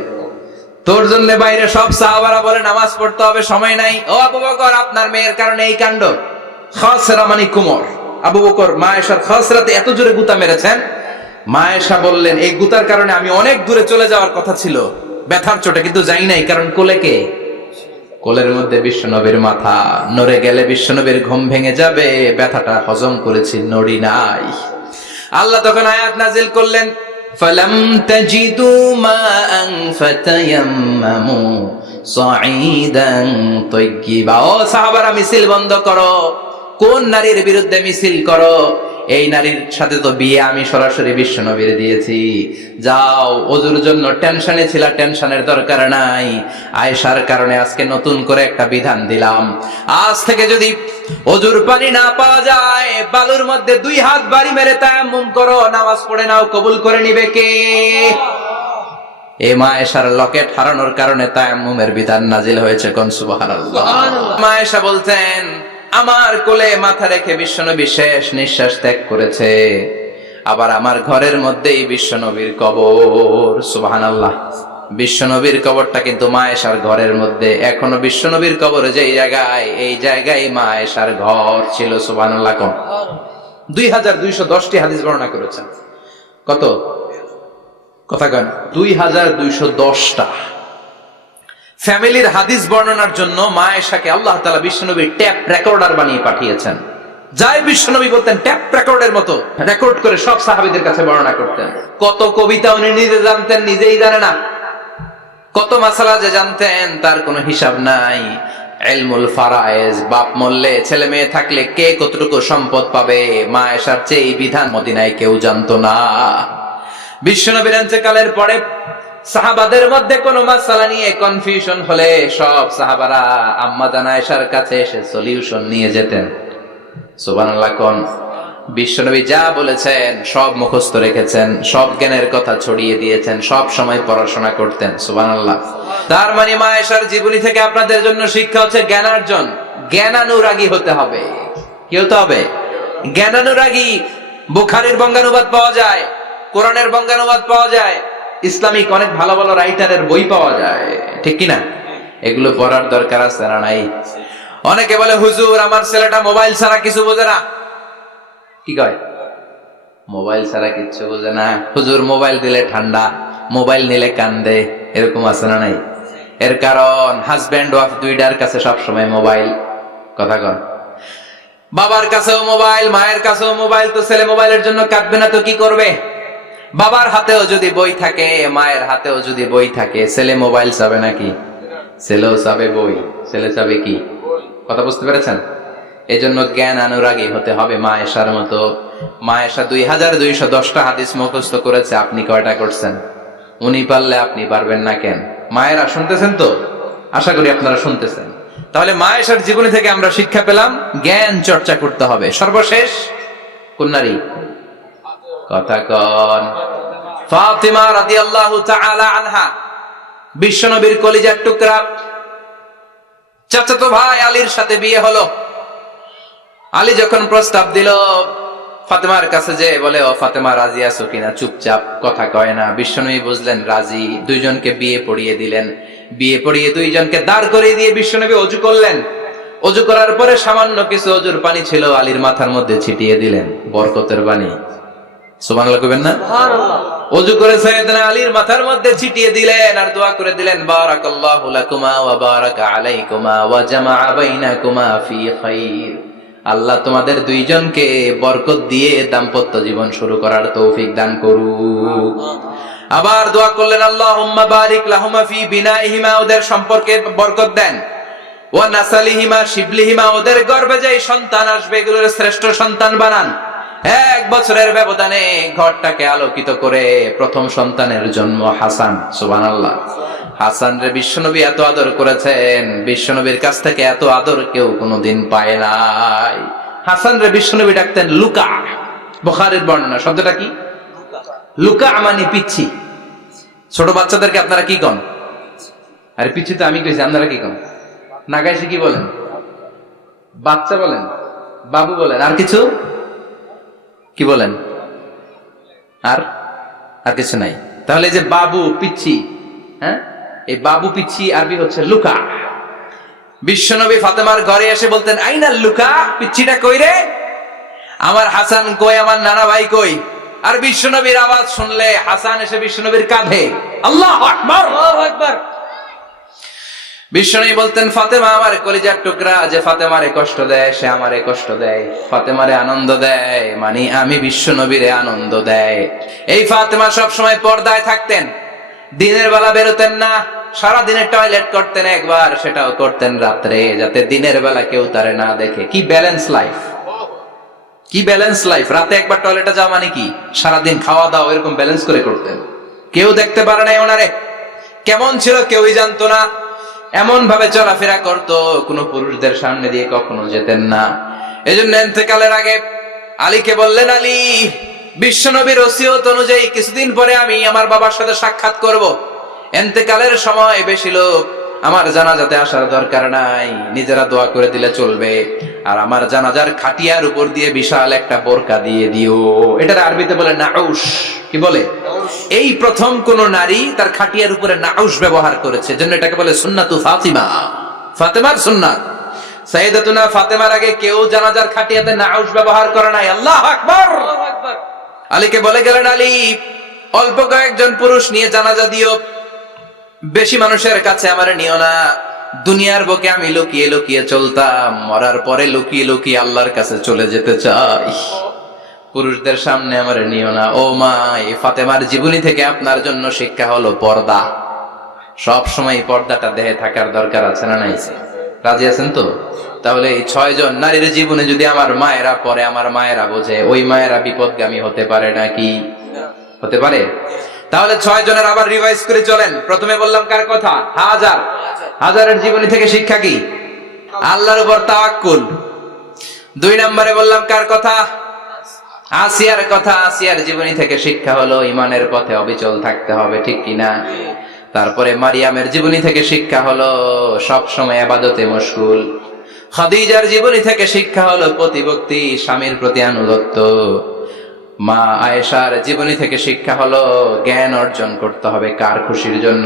তোর জন্য বাইরে সব সাহাবারা বলে নামাজ পড়তে হবে, সময় নাই। ও আবু বকর, আপনার মেয়ের কারণে এই কাণ্ড। খাসরা মানে কুমর। আবু বকর মা আয়েশার খাসরাতে এত জোরে গুতা মেরেছেন, মা আয়েশা বললেন এই গুতার কারণে আমি অনেক দূরে চলে যাওয়ার কথা ছিল ব্যথার চোটে, কিন্তু যাই নাই, কারণ কোলে কে? কোলের মধ্যে বিশ্বনবীর মাথা, নড়ে গেলে বিশ্বনবীর ঘুম ভেঙে যাবে, ব্যথাটা হজম করেছি, নড়ি নাই। আল্লাহ তখন আয়াত নাজিল করলেন, ফালাম তাজিদু মাআন ফাতায়াম্মামু সাঈদান তাইয়্যিবা। ও সাহাবারা, মিছিল বন্ধ করো। কোন নারীর বিরুদ্ধে মিছিল করো? এই নারীর সাথে তো বিয়ে আমি সরাসরি বিশ্বনবীর দিয়েছি। যাও, ওযুর জন্য টেনশনে ছিলা, টেনশনের দরকার নাই। আয়েশার কারণে আজকে নতুন করে একটা বিধান দিলাম, আজ থেকে যদি ওযুর পানি না পাওয়া যায়, বালুর মধ্যে 2 হাত বাড়ি মেরে তায়াম্মুম করো, নামাজ পড়ে নাও, কবুল করে নিবে কে? এই মা আয়েশার লকেট হারানোর কারণে তায়াম্মুমের বিধান নাজিল হয়েছে। কোন সুবহানাল্লাহ। মা আয়েশা বলতেন, আমার কোলে মাথা রেখে বিশ্বনবী শেষ নিঃশ্বাস ত্যাগ করেছে, আবার আমার ঘরের মধ্যেই বিশ্বনবীর কবর। সুবহানাল্লাহ। বিশ্বনবীর কবরটা কিন্তু মা আয়েশার ঘরের মধ্যে। এখনো বিশ্বনবীর কবর যেই জায়গায়, এই জায়গায় মা আয়েশার ঘর ছিল। সুবহানাল্লাহ। 2210টি হাদিস বর্ণনা করেছেন। কত কথা কন? 2210টা। ফ্যামিলির হাদিস বর্ণনার জন্য মা আয়েশাকে আল্লাহ তাআলা বিশ্বনবীর ট্যাপ রেকর্ডার বানিয়ে পাঠিয়েছেন। যাই বিশ্বনবী বলতেন, ট্যাপ রেকর্ডের মতো রেকর্ড করে সব সাহাবীদের কাছে বর্ণনা করতেন। কত কবিতা উনি নিজে জানতেন, নিজেই জানে না। কত মাসালা যে জানতেন তার কোনো হিসাব নাই। ইলমুল ফারায়েজ, বাপ মরলে ছেলে মেয়ে থাকলে কে কতটুকু সম্পদ পাবে, মা আয়েশার চেয়ে এই বিধান মদিনায় কেউ জানতো না। বিশ্বনবীর ইন্তেকালের পরে সাহাবাদের মধ্যে কোনো মাসালা নিয়ে কনফিউশন হলে সব সাহাবারা আম্মা জান আয়েশার কাছে এসে সলিউশন নিয়ে যেতেন। সুবহানাল্লাহ। কোন বিশ্বনবী যা বলেছেন সব মুখস্থ রেখেছেন, সব জ্ঞানের কথা ছড়িয়ে দিয়েছেন, সব সময় পড়াশোনা করতেন। সুবহানাল্লাহ। তার মানে মা আয়েশার জীবনী থেকে আপনাদের জন্য শিক্ষা হচ্ছে জ্ঞানার্জন, জ্ঞানানুরাগী হতে হবে। কি হতে হবে? জ্ঞানানুরাগী। বুখারীর বঙ্গানুবাদ পাওয়া যায়, কোরআনের বঙ্গানুবাদ পাওয়া যায়, ইসলামিক অনেক ভালো ভালো রাইটারের বই পাওয়া যায়, ঠিক কিনা? এগুলো পড়ার দরকার আছে না নাই? অনেকে বলে হুজুর আমার ছেলেটা মোবাইল ছাড়া কিছু বোঝে না। কি কয়? মোবাইল ছাড়া কিচ্ছু বোঝে না। হুজুর মোবাইল দিলে ঠান্ডা, মোবাইল নিলে কান্দে, এরকম আছে না নাই? এর কারণ হাজব্যান্ড ওয়াইফ দুইটার কাছে সবসময় মোবাইল। কথা কন। বাবার কাছেও মোবাইল, মায়ের কাছেও মোবাইল, তো ছেলে মোবাইলের জন্য কাঁদবে না তো কি করবে? বাবার হাতেও যদি বই থাকে, মায়ের হাতেও যদি বই থাকে, ছেলে মোবাইল চাবে নাকি? ছেলেও চাবে বই, ছেলে চাবে কি? কথা বুঝতে পেরেছেন? এই জন্য জ্ঞান অনুরাগী হতে হবে মা আয়েশার মতো। মা আয়েশা 2210টা হাদিস মুখস্থ করেছে, আপনি কয়টা করছেন? উনি পারলে আপনি পারবেন না কেন? মায়েরা শুনতেছেন তো? আশা করি আপনারা শুনতেছেন। তাহলে মা আয়েশার জীবনী থেকে আমরা শিক্ষা পেলাম জ্ঞান চর্চা করতে হবে। সর্বশেষ কোন নারী? কথা কন। ফাতিমা রাদিয়াল্লাহু তাআলা আনহা, বিশ্বনবীর কলিজার টুকরা। চাচাতো ভাই আলীর সাথে বিয়ে হলো। আলী যখন প্রস্তাব দিল ফাতেমার কাছে, যে বলে, ও ফাতেমা রাজি আছো কিনা? চুপচাপ, কথা কয় না। বিশ্বনবী বুঝলেন রাজি, দুইজনকে বিয়ে পড়িয়ে দিলেন। বিয়ে পড়িয়ে দুইজনকে দাঁড় করিয়ে দিয়ে বিশ্বনবী অজু করলেন। অজু করার পরে সামান্য কিছু অজুর পানি ছিল, আলীর মাথার মধ্যে ছিটিয়ে দিলেন। বরকতের পানি, সুবহানাল্লাহ কইবেন না? সুবহানাল্লাহ। অজু করে সাইয়েদনা আলীর মাথার মধ্যে ছিটিয়ে দিলেন আর দোয়া করে দিলেন, বারাকাল্লাহু লাকুমা ওয়া বারাকা আলাইকুমা ওয়া জামাআ বাইনাকুমা ফি খাইর। আল্লাহ তোমাদের দুইজনকে বরকত দিয়ে দাম্পত্য জীবন শুরু করার তৌফিক দান করুক। আবার দোয়া করলেন, আল্লাহুম্মা বারিক লাহুমা ফি বিনাইহিমা, ওদের সম্পর্কে বরকত দেন। ওয়া নাসালিহিমা, শিবলিহিমা, ওদের গর্ভে যে সন্তান আসবে এগুলোর শ্রেষ্ঠ সন্তান বানান। 1 বছরের ব্যবধানে ঘরটাকে আলোকিত করে প্রথম সন্তানের জন্ম হাসান। সুবহানাল্লাহ। হাসান রে বিশ্বনবী এত আদর করেছেন, বিশ্বনবীর কাছ থেকে এত আদর কেউ কোনোদিন পায় নাই। হাসান রে বিশ্বনবী ডাকতেন লুকা। বুখারীর বর্ণনা। শব্দটা কি? লুকা মানে পিচ্ছি। ছোট বাচ্চাদেরকে আপনারা কি কন? আরে পিচ্ছি তো আমি কইছি, আপনারা কি কন? নাগাইছে কি বলেন? বাচ্চা বলেন, বাবু বলেন, আর কিছু কি বলেন? আর আর কিছু নাই। তাহলে যে বাবু পিচ্ছি, হ্যাঁ, এই বাবু পিচ্ছি আরবি হচ্ছে লুকা। বিশ্বনবী ফাতেমার ঘরে এসে বলতেন, আইনা লুকা, পিচ্ছিটা কই রে? আমার হাসান কই, আমার নানা ভাই কই? আর বিশ্বনবীর আওয়াজ শুনলে হাসান এসে বিশ্বনবীর কাঁধে। আল্লাহু আকবার, আল্লাহু আকবার। বিশ্বনবী বলতেন, ফাতেমা আমার কলিজার টুকরা, যে ফাতেমারে কষ্ট দেয় সে আমারে কষ্ট দেয়, ফাতেমারে আনন্দ দেয় মানে আমি বিশ্বনবীরে আনন্দ দেয়। এই ফাতেমা সব সময় পর্দায় থাকতেন, দিনের বেলা বেরোতেন না, সারা দিনে টয়লেট করতেন একবার, সেটাও করতেন রাত্রে, যাতে দিনের বেলা কেউ তারে না দেখে। কি ব্যালেন্স লাইফ, কি ব্যালেন্স লাইফ! রাতে একবার টয়লেটে যাওয়া মানে কি সারাদিন খাওয়া দাওয়া এরকম ব্যালেন্স করে করতেন। কেউ দেখতে পারে নাই ওনারে, কেমন ছিল কেউই জানতো না। এমন ভাবে চলাফেরা করতো, কোন পুরুষদের সামনে দিয়ে কখনো যেতেন না। এজন্য ইন্তেকালের আগে আলীকে বললেন, আলী, বিশ্বনবীর ওসিয়ত অনুযায়ী কিছুদিন পরে আমি আমার বাবার সাথে সাক্ষাৎ করব। ইন্তেকালের সময় বেশি লোক আমার জানাজাতে আসার দরকার নাই, নিজেরা দোয়া করে দিলে চলবে। আর আমার জানাজার খাটিয়ার উপর দিয়ে বিশাল একটা বোরকা দিয়ে দিও। এটার আরবিতে বলে নাউশ। কি বলে? এই প্রথম কোন নারী তার খাটিয়ার উপরে নাউশ ব্যবহার করেছে, জন্য এটাকে বলে সুন্নাতু ফাতিমা, ফাতেমার সুন্নাত। সাইয়েদাতুনা ফাতেমার আগে কেউ জানাজার খাটিয়াতে নাউশ ব্যবহার করে নাই। আল্লাহু আকবার। আলীকে বলে গেলেন, আলী, অল্প কয়েকজন পুরুষ নিয়ে জানাজা দিও, বেশি মানুষের কাছে আমারে নিও না। দুনিয়ার বুকে আমি লুকিয়ে লুকিয়ে চলতাম, মরার পরে লুকিয়ে লুকিয়ে আল্লাহর কাছে চলে যেতে চাই, পুরুষদের সামনে আমারে নিও না। ও মা, এই ফাতেমার জীবনী থেকে আপনার জন্য শিক্ষা হলো পর্দা। সব সময় পর্দাটা দেহে থাকার দরকার আছে না নাই? রাজি আছেন তো? তাহলে এই 6 জন নারীর জীবনে যদি আমার মায়েরা পরে, আমার মায়েরা বোঝে, ওই মায়েরা বিপদগামী হতে পারে নাকি? হতে পারে। তাহলে 6 জনের আবার রিভাইজ করে চলেন। প্রথমে বললাম কার কথা? হাজার। হাজারের জীবনী থেকে শিক্ষা কি? আল্লাহর উপর তাওয়াক্কুল। 2 নম্বরে বললাম কার কথা? আসিয়ার কথা। আসিয়ার জীবনী থেকে শিক্ষা হলো ঈমানের পথে অবিচল থাকতে হবে, ঠিক কিনা? তারপরে মারিয়ামের জীবনী থেকে শিক্ষা হলো সব সময় ইবাদতে মশগুল। খাদিজার জীবনী থেকে শিক্ষা হলো প্রতিভক্তি, স্বামীর প্রতি আনুগত্য। মা আয়েশার জীবনী থেকে শিক্ষা হলো জ্ঞান অর্জন করতে হবে কার খুশির জন্য।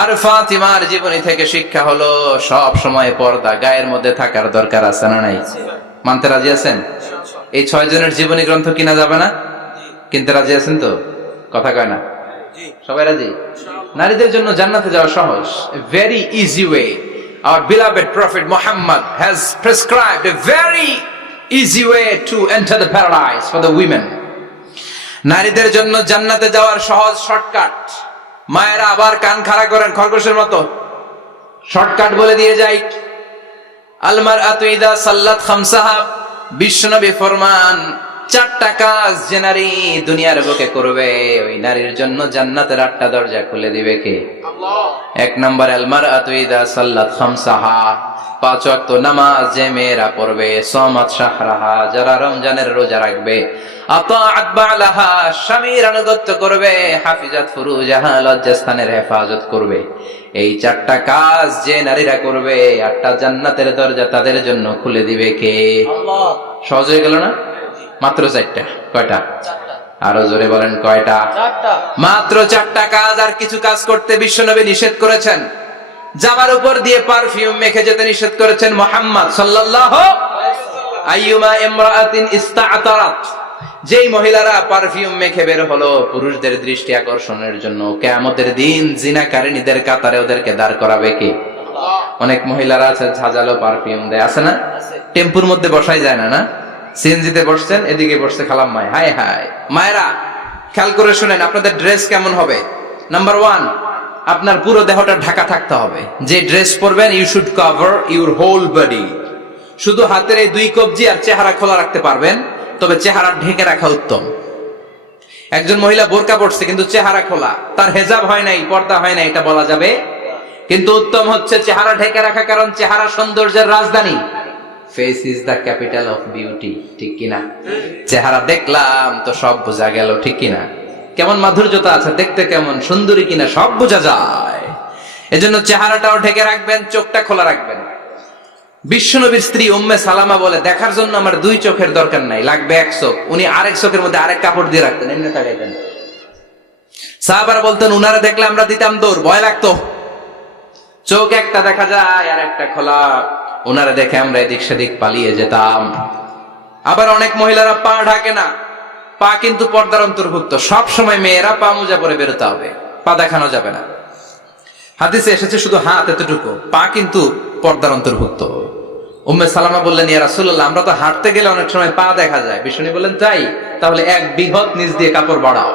আর ফাতিমার জীবনী থেকে শিক্ষা হলো সব সময় পর্দা গায়ের মধ্যে থাকার দরকার আছে না নাই? মানতে রাজি আছেন? এই 6 জনের জীবনী গ্রন্থ কিনা যাবে না? কিনতে রাজি আছেন তো? কথা কয় না? সবাই রাজি? নারীদের জন্য জান্নাতে যাওয়া সহজ, very easy way. Our beloved Prophet Muhammad has prescribed a very easy way to enter the paradise for the women. নারীদের জন্য জান্নাতে যাওয়ার সহজ শর্টকাট। মায়েরা আবার কান খাড়া করেন খরগোশের মতো, শর্টকাট বলে দিয়ে যাই। আল মারআতু ইযা সাল্লাত খামসাহা, বিশ্বনবী ফরমান চারটা কাজ যে নারী দুনিয়ার বুকে করবে, ওই নারীর জন্য জান্নাতের 8টা দরজা খুলে দিবে কে? আল্লাহ। 1 নাম্বার, আল মারআতু ইযা সাল্লাত খামসাহা, 5 ওয়াক্ত নামাজ যে মেয়েরা পড়বে, সামাত শাহরাহা, যারা রমজানের রোজা রাখবে, আতাআত বালাহা, স্বামীর আনুগত্য করবে, হাফিজাত ফুরুজাহা, লজ্জাস্থানের হেফাজত করবে। এই 4টা কাজ যে নারীরা করবে, 8টা জান্নাতের দরজা তাদের জন্য খুলে দিবে কে? আল্লাহ। সহজ হয়ে গেল না? মাত্র 4টা। কয়টা? 4টা। আরো জোরে বলেন, কয়টা? 4টা। মাত্র 4টা কাজ। আর কিছু কাজ করতে বিশ্বনবী নিষেধ করেছেন। জামার উপর দিয়ে পারফিউম মেখে যেতে নিষেধ করেছেন মুহাম্মদ সাল্লাল্লাহু আলাইহি ওয়াসাল্লাম। আইয়ুমা ইমরাআতিন ইস্তা'তারাত, যেই মহিলারা পারফিউম মেখে বের হলো পুরুষদের দৃষ্টি আকর্ষণের জন্য, কিয়ামতের দিন জিনাকারিনীদের কাতারে ওদেরকে দাঁড় করাবে কে? আল্লাহ। অনেক মহিলারা আছে ঝাঁঝালো পারফিউম দেয়, আছে না? টেম্পুর মধ্যে বসাই যায় না, না? সিএনজিতে বসছেন, এদিকে বসছে খালাম্মায়, হায় হায়। মায়েরা খেয়াল করে শুনেন, আপনাদের ড্রেস কেমন হবে? নাম্বার 1, আপনার পুরো দেহটা ঢাকা থাকতে হবে। যে ড্রেস পরবেন, you should cover your whole body. শুধু হাতের এই 2 কবজি আর চেহারা খোলা রাখতে পারবেন, তবে চেহারা ঢেকে রাখা উত্তম। একজন মহিলা বোরকা পরছে কিন্তু চেহারা খোলা, তার হেজাব হয় নাই, পর্দা হয় নাই, এটা বলা যাবে? কিন্তু উত্তম হচ্ছে চেহারা ঢেকে রাখা, কারণ চেহারা সৌন্দর্যের রাজধানী। Face is the capital of beauty, ঠিক কিনা? চেহারা দেখলাম তো সব বোঝা গেল, ঠিক কিনা? কেমন মাধুর্যতা আছে, দেখতে কেমন সুন্দরী কিনা সব বোঝা যায়। এজন্য চেহারাটাও ঢেকে রাখবেন, চোখটা খোলা রাখবেন। বিশ্বনবীর স্ত্রী উম্মে সালামা বলে, দেখার জন্য আমার 2 চোখের দরকার নাই, লাগবে 1 চোখ। উনি আরেক চোখের মধ্যে আরেক কাপড় দিয়ে রাখতেন, এমনি তাকাইতেন। সাহাবারা বলতেন, উনারা দেখলে আমরা দিতাম দৌড়, ভয় লাগতো। চোখ একটা দেখা যায় আর একটা খোলা, ওনারা দেখে আমরা এদিক সেদিক পালিয়ে যেতাম। আবার অনেক মহিলারা পা ঢাকে না, পা কিন্তু পর্দার অন্তর্ভুক্ত। সব সময় মেয়েরা পা মোজা পরে বেরোতে হবে, পা দেখানো যাবে না। হাদিসে এসেছে শুধু হাত এতটুকু, পা কিন্তু পর্দার অন্তর্ভুক্ত। উম্মে সালামা বললেন, ইয়া রাসূলুল্লাহ, আমরা তো হাঁটতে গেলে অনেক সময় পা দেখা যায়। বিষ্ণু বললেন, তাই? তাহলে 1 বিঘত নিচ দিয়ে কাপড় বাড়াও।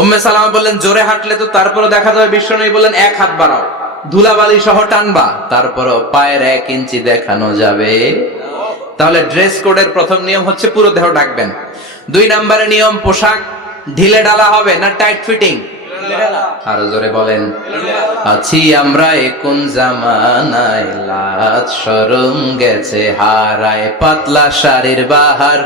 উম্মে সালামা বললেন, জোরে হাঁটলে তো তারপরে দেখা যাবে। বিষ্ণু বললেন, 1 হাত বাড়াও, ধুলাবালি সহ টানবা, তারপরও পায়ের 1 ইঞ্চি দেখানো যাবে। তাহলে ড্রেস কোডের প্রথম নিয়ম হচ্ছে পুরো দেহ ঢাকবেন। 2 নম্বরের নিয়ম, পোশাক ঢিলে ঢালা হবে না টাইট ফিটিং? আরো জোরে বলেন। আছি আমরা কোন জামানায়, লাজ শরম গেছে হারায়, পাতলা শাড়ির বাহার,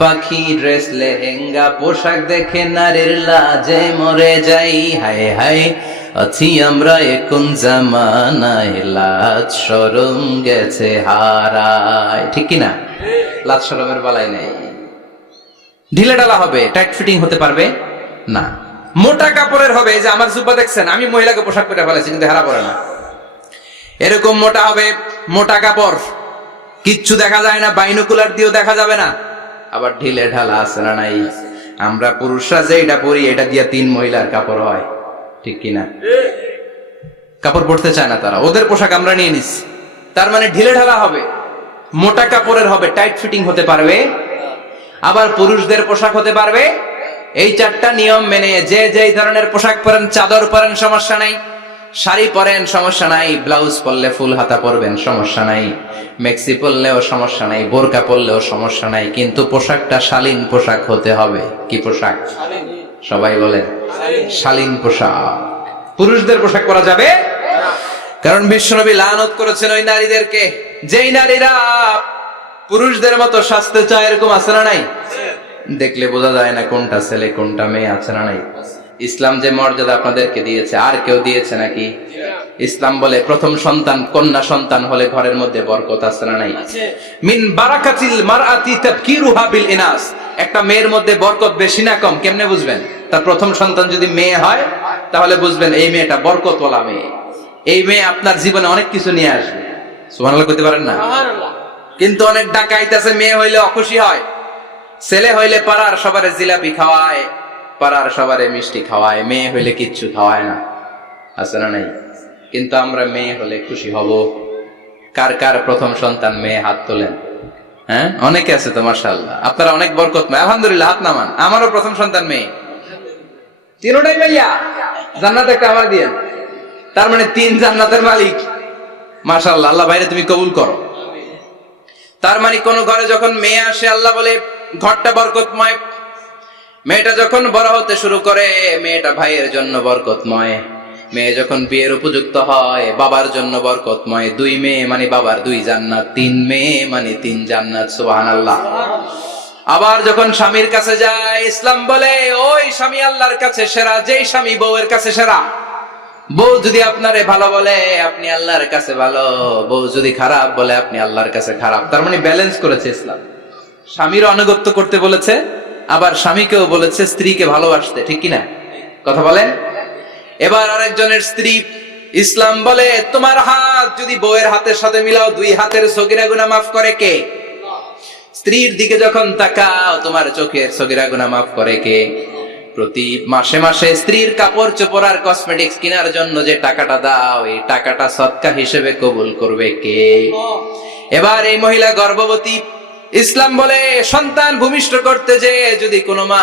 পাখি ড্রেস লেহেঙ্গা, পোশাক দেখে নারীর লাজে মরে যাই, হায় হায়। আছি আমরা কোন জামানায়, লাজ শরম গেছে হারায়, ঠিক কিনা? লাজ শরমের বালাই নেই। ঢিলে ঢালা হবে, টাইট ফিটিং হতে পারবে না। মোটা কাপড়ের হবে, এই যে আমার জুব্বা দেখছেন, আমি মহিলাকে পোশাক পরে ফেলেছি কিন্তু হেরা পরে না, এরকম মোটা হবে। মোটা কাপড়, কিচ্ছু দেখা যায় না, বাইনোকুলার দিয়েও দেখা যাবে না। আবার ঢিলে ঢালা আছে না নাই? আমরা পুরুষরা যে এটা পরি, এটা দিয়ে 3 মহিলার কাপড় হয়, ঠিক কিনা? কাপড় পরতে চায় না তারা, ওদের পোশাক আমরা নিয়ে নিচ্ছি। তার মানে ঢিলে ঢালা হবে, মোটা কাপড়ের হবে, টাইট ফিটিং হতে পারবে। আবার পুরুষদের পোশাক হতে পারবে। এই 4টা নিয়ম মেনে যে যেই ধরনের পোশাক পরেন, চাদর পরেন সমস্যা নাই, শাড়ি পরেন সমস্যা নাই, ব্লাউজ পরলে ফুল হাতা পরবেন সমস্যা নাই, মেক্সি পরলেও সমস্যা নাই, বোরকা পরলেও সমস্যা নাই, কিন্তু পোশাকটা শালীন পোশাক হতে হবে। কি পোশাক? সবাই বলেন, শালীন পোশাক। পুরুষদের পোশাক পরা যাবে, কারণ বিশ্বনবী লানত করেছেন ওই নারীদেরকে, যেই নারীরা পুরুষদের মতো সাজতে চায়। এরকম আছে না নাই? দেখলে বোঝা যায় না কোনটা ছেলে কোনটা মেয়ে, আছে না নাই? ইসলাম যে মর্যাদা আপনাদেরকে দিয়েছে, আর কেউ দিয়েছে নাকি? ইসলাম বলে প্রথম সন্তান কন্যা সন্তান হলে ঘরের মধ্যে বরকত, আছে না নাই? মিন বারাকাতিল মারআতি তাবকিরুহা বিল ইনাস। একটা মেয়ের মধ্যে বরকত বেশি না কম কেমনে বুঝবেন? তার প্রথম সন্তান যদি মেয়ে হয়, তাহলে বুঝবেন এই মেয়েটা বরকতওয়ালা মেয়ে। এই মেয়ে আপনার জীবনে অনেক কিছু নিয়ে আসবে। সুবহানাল্লাহ কইতে পারেন না? কিন্তু অনেক ডাকাইত আছে, মেয়ে হইলে অখুশি হয়, ছেলে হইলে পাড়ার সবারে জিলাপি খাওয়ায়, পাড়ার সবারে মিষ্টি খাওয়ায়, মেয়ে হইলে কিচ্ছু খাওয়ায় না, আছে না নাই? কিন্তু আমরা মেয়ে হলে খুশি হব। কার কার প্রথম সন্তান মেয়ে? হাত তোলেন। হ্যাঁ, অনেকে আছে তো মাশাআল্লাহ, আপনারা অনেক বরকতময়, আলহামদুলিল্লাহ, হাত নামান। আমারও প্রথম সন্তান মেয়ে, 3টাই ভাইয়া, জান্নাত একটা আমার দিয়েন। তার মানে 3 জান্নাতের মালিক, মাশাআল্লাহ। আল্লাহ বাইরে তুমি কবুল করো। তার মানে কোন ঘরে যখন মেয়ে আসে, আল্লাহ বলে ঘরটা বরকতময়। মেয়েটা যখন বড় হতে শুরু করে, মেয়েটা ভাইয়ের জন্য বরকতময়। মেয়ে যখন বিয়ের উপযুক্ত হয়, বাবার জন্য বরকতময়। 2 মেয়ে মানে বাবার 2 জান্নাত, 3 মেয়ে মানে 3 জান্নাত। সুবহানাল্লাহ। আবার যখন স্বামীর কাছে যায়, ইসলাম বলে ওই স্বামী আল্লাহর কাছে সেরা, যেই স্বামী বউয়ের কাছে সেরা। বউ যদি আপনারে ভালো বলে, আপনি আল্লাহর কাছে ভালো। বউ যদি খারাপ বলে, আপনি আল্লাহর কাছে খারাপ। তার মানে ব্যালেন্স করেছে ইসলাম। স্বামীর আনুগত্য করতে বলেছে, আবার স্বামীকেও বলেছে স্ত্রীকে ভালোবাসতে। ঠিক কিনা কথা বলেন? এবার আরেকজনের স্ত্রী, ইসলাম বলে তোমার হাত যদি বউয়ের হাতের সাথে মিলাও, 2 হাতের সগীরা গুনাহ মাফ করে কে? স্ত্রীর দিকে যখন তাকাও, তোমার চোখের সগীরা গুনাহ মাফ করে কে? প্রতি মাসে মাসে স্ত্রীর কাপড় চোপড় আর কসমেটিক্স কেনার জন্য যে টাকাটা দাও, এই টাকাটা সদকা হিসেবে কবুল করবে কে? এবার এই মহিলা গর্ভবতী, ইসলাম বলে সন্তান ভূমিষ্ঠ করতে যে যদি কোনো মা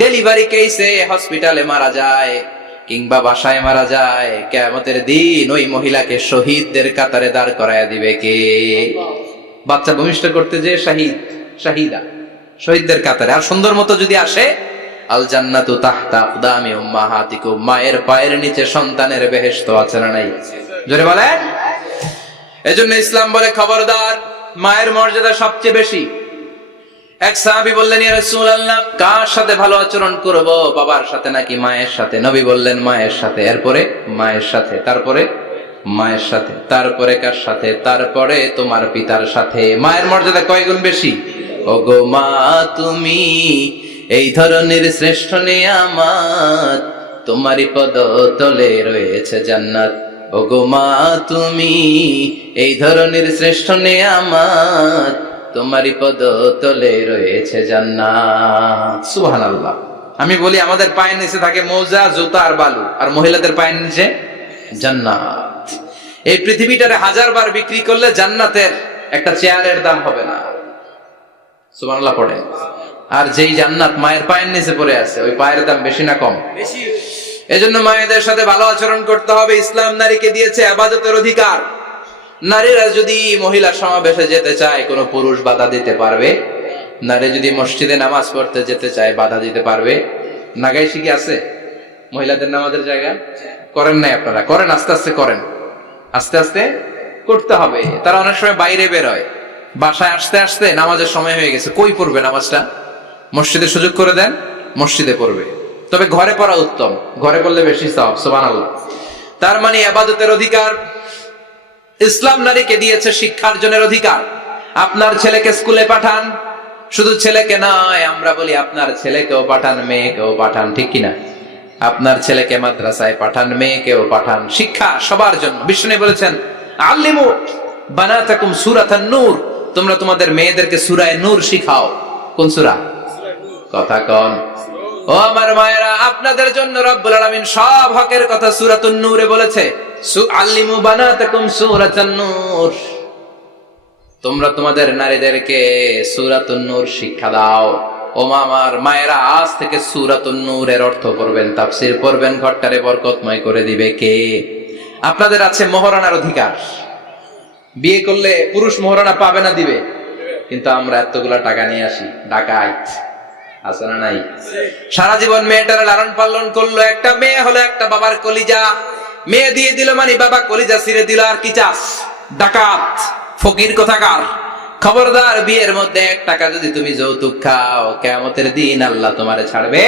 ডেলিভারি কেসে হসপিটালে মারা যায় কিংবা বাসায় মারা যায়, কিয়ামতের দিন ওই মহিলাকে শহীদদের কাতারে দাঁড় করায় দিবে কে? বাচ্চা ভূমিষ্ঠ করতে যে শাহিদা, শহীদদের কাতারে। আর সুন্দর মতো যদি আসে, আল জান্নাতু তাহতা আকদামি উম্মাহাতিকুম, মায়ের পায়ের নিচে সন্তানের বেহেশত আছে না নাই? জোরে বলেন। এজন্য ইসলাম বলে খবরদার, মায়ের মর্যাদা সবচেয়ে বেশি। এক সাহাবী বললেন, ইয়া রাসূলুল্লাহ, কার সাথে ভালো আচরণ করব? বাবার সাথে নাকি মায়ের সাথে? নবী বললেন মায়ের সাথে, এরপরে মায়ের সাথে, তারপরে মায়ের সাথে, তারপরে কার সাথে? তারপরে তোমার পিতার সাথে। মায়ের মর্যাদা কয় গুণ বেশি? ওগো মা তুমি এই ধরনের শ্রেষ্ঠ নিয়ামত, তোমারই পদতলে রয়েছে জান্নাত। ওগো মা তুমি এই ধরনের শ্রেষ্ঠ নিয়ামত, তোমারই পদতলে রয়েছে জান্নাত। সুবহানাল্লাহ। আমি বলি আমাদের পায়ের নিচে থাকে মৌজা, জুতা আর বালু, আর মহিলাদের পায়ের নিচে জান্নাত। এই পৃথিবীটারে 1000 বার বিক্রি করলে জান্নাতের একটা চেয়ারের দাম হবে না। সুবহানাল্লাহ পড়ে। আর যেই জান্নাত মায়ের পায়ের নিচে পড়ে আছে, ওই পায়ের দাম বেশি না কম? বেশি। এজন্য মায়েদের সাথে ভালো আচরণ করতে হবে। ইসলাম নারীকে দিয়েছে ইবাদতের অধিকার। নারীরা যদি মহিলা সমাবেশে যেতে চায়, কোনো পুরুষ বাধা দিতে পারবে? নারী যদি মসজিদে নামাজ পড়তে যেতে চায়, বাধা দিতে পারবে? নাগাইশি কি আছে মহিলাদের নামাজের জায়গা? করেন নাই আপনারা? করেন, আস্তে আস্তে করেন, আস্তে আস্তে করতে হবে। তারা অনেক সময় বাইরে বের হয়, বাসায় আসতে আসতে নামাজের সময় হয়ে গেছে। কই পড়বে নামাজটা? মসজিদে সুযোগ করে দেন, মসজিদে পড়বে। তবে ঘরে পড়া উত্তম, ঘরে পড়লে বেশি সওয়াব। সুবহানাল্লাহ। তার মানে ইবাদতের অধিকার ইসলাম নারীকে দিয়েছে, শিক্ষার্জনের অধিকার। আপনার ছেলেকে স্কুলে পাঠান, শুধু ছেলেকে নয়, আমরা বলি আপনার ছেলেকেও পাঠান, মেয়েকেও পাঠান। ঠিক কিনা? আপনার ছেলেকে মাদ্রাসায় পাঠান, মেয়েকেও পাঠান। শিক্ষা সবার জন্য। বিষ্ণু বলেছেন, আল্লিমু বানাতাকুম সূরাতান নূর, তোমরা তোমাদের মেয়েদেরকে সূরা নূর শিখাও। কোন সূরা? কথা কন। ও আমার মায়েরা, আপনাদের জন্য রব্বুল আলামিন সব হকের কথা সূরাতুন নূরে বলেছে। আল্লিমু বানাতাকুম সূরাতান নূর, তোমরা তোমাদের নারীদেরকে সূরাতুন নূর শিক্ষা দাও। ও আমার মায়েরা, আজ থেকে সূরাতুন নূরের অর্থ পড়বেন, তাফসীর পড়বেন, ঘরটারে বরকতময় করে দিবে কে? আপনাদের আছে মোহরানার অধিকার। বিয়ে করলে পুরুষ মোহরানা পাবে না, দিবে। কিন্তু আমরা এতগুলা টাকা নিয়ে আসি, ডাকাত আছে না নাই? সারা জীবন মেয়েটার লালন পালন করলো, একটা মেয়ে হলো একটা বাবার কলিজা। মেয়ে দিয়ে দিল মানে বাবা কলিজা ছিঁড়ে দিল, আর কি চাস? ডাকাত, ফকির কোথাকার। খবরদার, বিয়ের মধ্যে 1 টাকা যদি তুমি যৌতুক খাও, কিয়ামতের দিন আল্লাহ তোমারে ছাড়বে।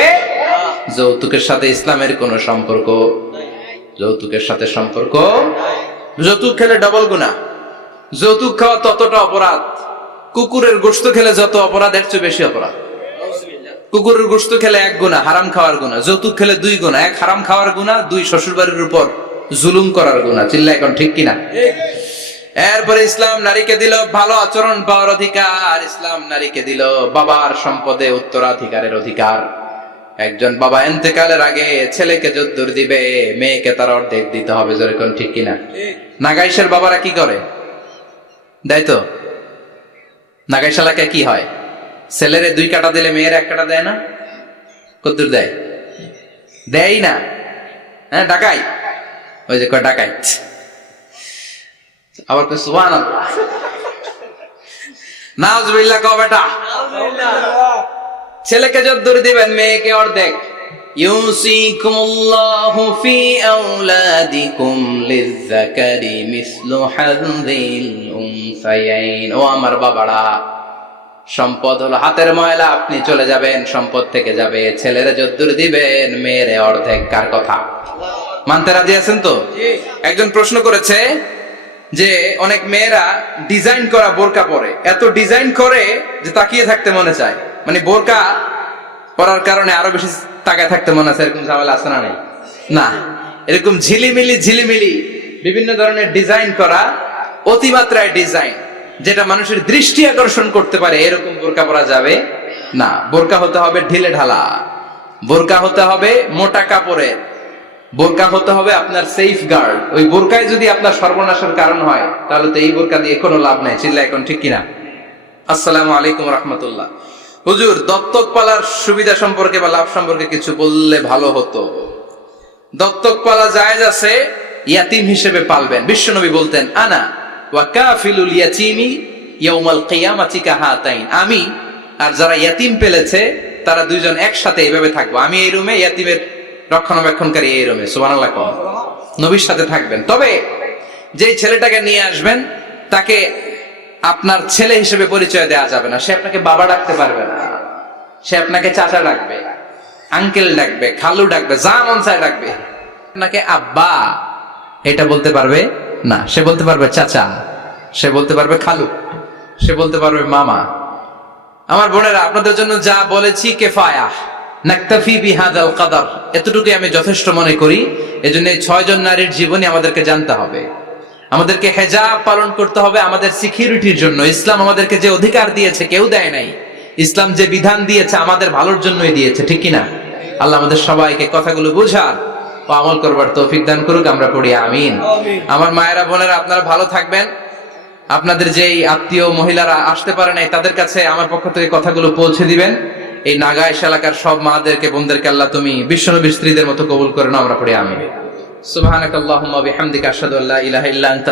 যৌতুকের সাথে ইসলামের কোনো সম্পর্ক? যৌতুকের সাথে সম্পর্ক। যৌতুক খেলে ডবল গুনাহ। যৌতুক খাওয়া ততটা অপরাধ, কুকুরের গোশত খেলে যত অপরাধ, এর চেয়ে বেশি অপরাধ। কুকুরের গোশত খেলে 1 গুনাহ, হারাম খাওয়ার গুনাহ। যৌতুক খেলে 2 গুনাহ, 1 হারাম খাওয়ার গুনাহ, 2 শ্বশুর বাড়ির উপর জুলুম করার গুনাহ। চিল্লা এখন ঠিক কিনা? এরপরে ইসলাম নারীকে দিল ভালো আচরণ পাওয়ার অধিকার। ইসলাম নারীকে দিল বাবার সম্পদে উত্তরাধিকারের অধিকার। একজন বাবা ইন্তেকালের আগে ছেলেকে যদ্দুর দিবে, মেয়েকে তার অর্ধেক দিতে হবে। যেরকম ঠিক কিনা? নাগাইশের বাবারা কি করে? দেয় তো? নাগাইশ এলাকায় কি হয়? ছেলেরে 2 কাটা দিলে মেয়ের 1 কাটা দেয় না? কদ্দুর দেয়? দেয় না। হ্যাঁ, ডাকাই। ওই যে কয় ডাকাইত। আবার কয় সুবহানাল্লাহ, নাউজুবিল্লাহ কও বেটা। ছেলেকে যদ্দুর দিবেন, মেয়েকে অর্ধেক। ইউসিকুমুল্লাহু ফি আওলাদিকুম লিযযাকারি মিসলু হাযযিল উনসায়াইন। ও আমার বাবারা, সম্পদ হলো হাতের ময়লা, আপনি চলে যাবেন, সম্পদ থেকে যাবে। ছেলেরা যদ্দুর দিবেন, মেয়েরে অর্ধেক। কার কথা মানতে রাজি আছেন তো? একজন প্রশ্ন করেছে যে অনেক মেয়েরা ডিজাইন করা বোরকা পরে, এত ডিজাইন করে যে তাকিয়ে থাকতে মনে চায়, মানে বোরকা পরার কারণে আরো বেশি তাকায় থাকতে মনে আছে। এরকম ঝামেলা আছে না? নাই না, এরকম ঝিলিমিলি বিভিন্ন ধরনের ডিজাইন করা, অতিমাত্রায় ডিজাইন, যেটা মানুষের দৃষ্টি আকর্ষণ করতে পারে, এরকম বোরকা পরা যাবে না। বোরকা হতে হবে ঢিলে ঢালা, বোরকা হতে হবে মোটা কাপড়ের, বোরকা হতে হবে আপনার সেফ গার্ড। ওই বোরকায় যদি আপনার সর্বনাশের কারণ হয়, তাহলে তো এই বোরকা দিয়ে কোনো লাভ নাই। চিল্লা এখন ঠিক কিনা? আসসালামু আলাইকুম রাহমাতুল্লাহ। হুজুর, দত্তক পালার সুবিধা সম্পর্কে বা লাভ সম্পর্কে কিছু বললে ভালো হতো। দত্তক পালা জায়েজ আছে, ইয়াতিম হিসেবে পালবেন। বিশ্বনবী বলতেন, আনা ওয়া কাফিলুল ইয়াতীমি ইয়াউমাল কিয়ামাতি কাহাতাইন। আমি আর যারা ইয়াতিম পেলেছে তারা দুইজন একসাথে এইভাবে থাকবো। আমি এই রুমে, ইয়াতিমের রক্ষণাবেক্ষণকারী এই রুমে। সুবহানাল্লাহ। নবীর সাথে থাকবেন। তবে যেই ছেলেটাকে নিয়ে আসবেন, তাকে আপনার ছেলে হিসেবে পরিচয় দেওয়া যাবে না। সে আপনাকে বাবা ডাকতে পারবে না, সে আপনাকে চাচা ডাকবে, আঙ্কেল ডাকবে, খালু ডাকবে, যা মন চায় ডাকবে। আপনাকে আব্বা এটা বলতে পারবে না। সে বলতে পারবে চাচা, সে বলতে পারবে খালু, সে বলতে পারবে মামা। আমার বোনেরা, আপনাদের জন্য যা বলেছি কেফায়া, নাকতাফি বিহাদাল কাদার, এতটুকুই আমি যথেষ্ট মনে করি। এজন্য এই 6 জন নারীর জীবনী আমাদেরকে জানতে হবে, আমাদেরকে হেজাব পালন করতে হবে আমাদের সিকিউরিটির জন্য। ইসলাম আমাদেরকে যে অধিকার দিয়েছে কেউ দেয় নাই। ইসলাম যে বিধান দিয়েছে আমাদের ভালোর জন্যই দিয়েছে, ঠিক কিনা? আল্লাহ আমাদের সবাইকে কথাগুলো বোঝার ও আমল করবার তৌফিক দান করুক। আমরা পড়ি আমিন। আমার মায়েরা বোনেরা, আপনারা ভালো থাকবেন। আপনাদের যেই আত্মীয় মহিলারা আসতে পারে নাই, তাদের কাছে আমার পক্ষ থেকে কথাগুলো পৌঁছে দিবেন। এই নাগাইশ এলাকার সব মাদেরকে, বোনদেরকে আল্লাহ তুমি বিশ্বনবীর স্ত্রীদের মতো কবুল করে নাও। আমরা পড়ি আমিন। সুবহানাকাল্লাহুম্মা বিহামদিকা আশহাদু আল্লা ইলাহা ইল্লা আনতা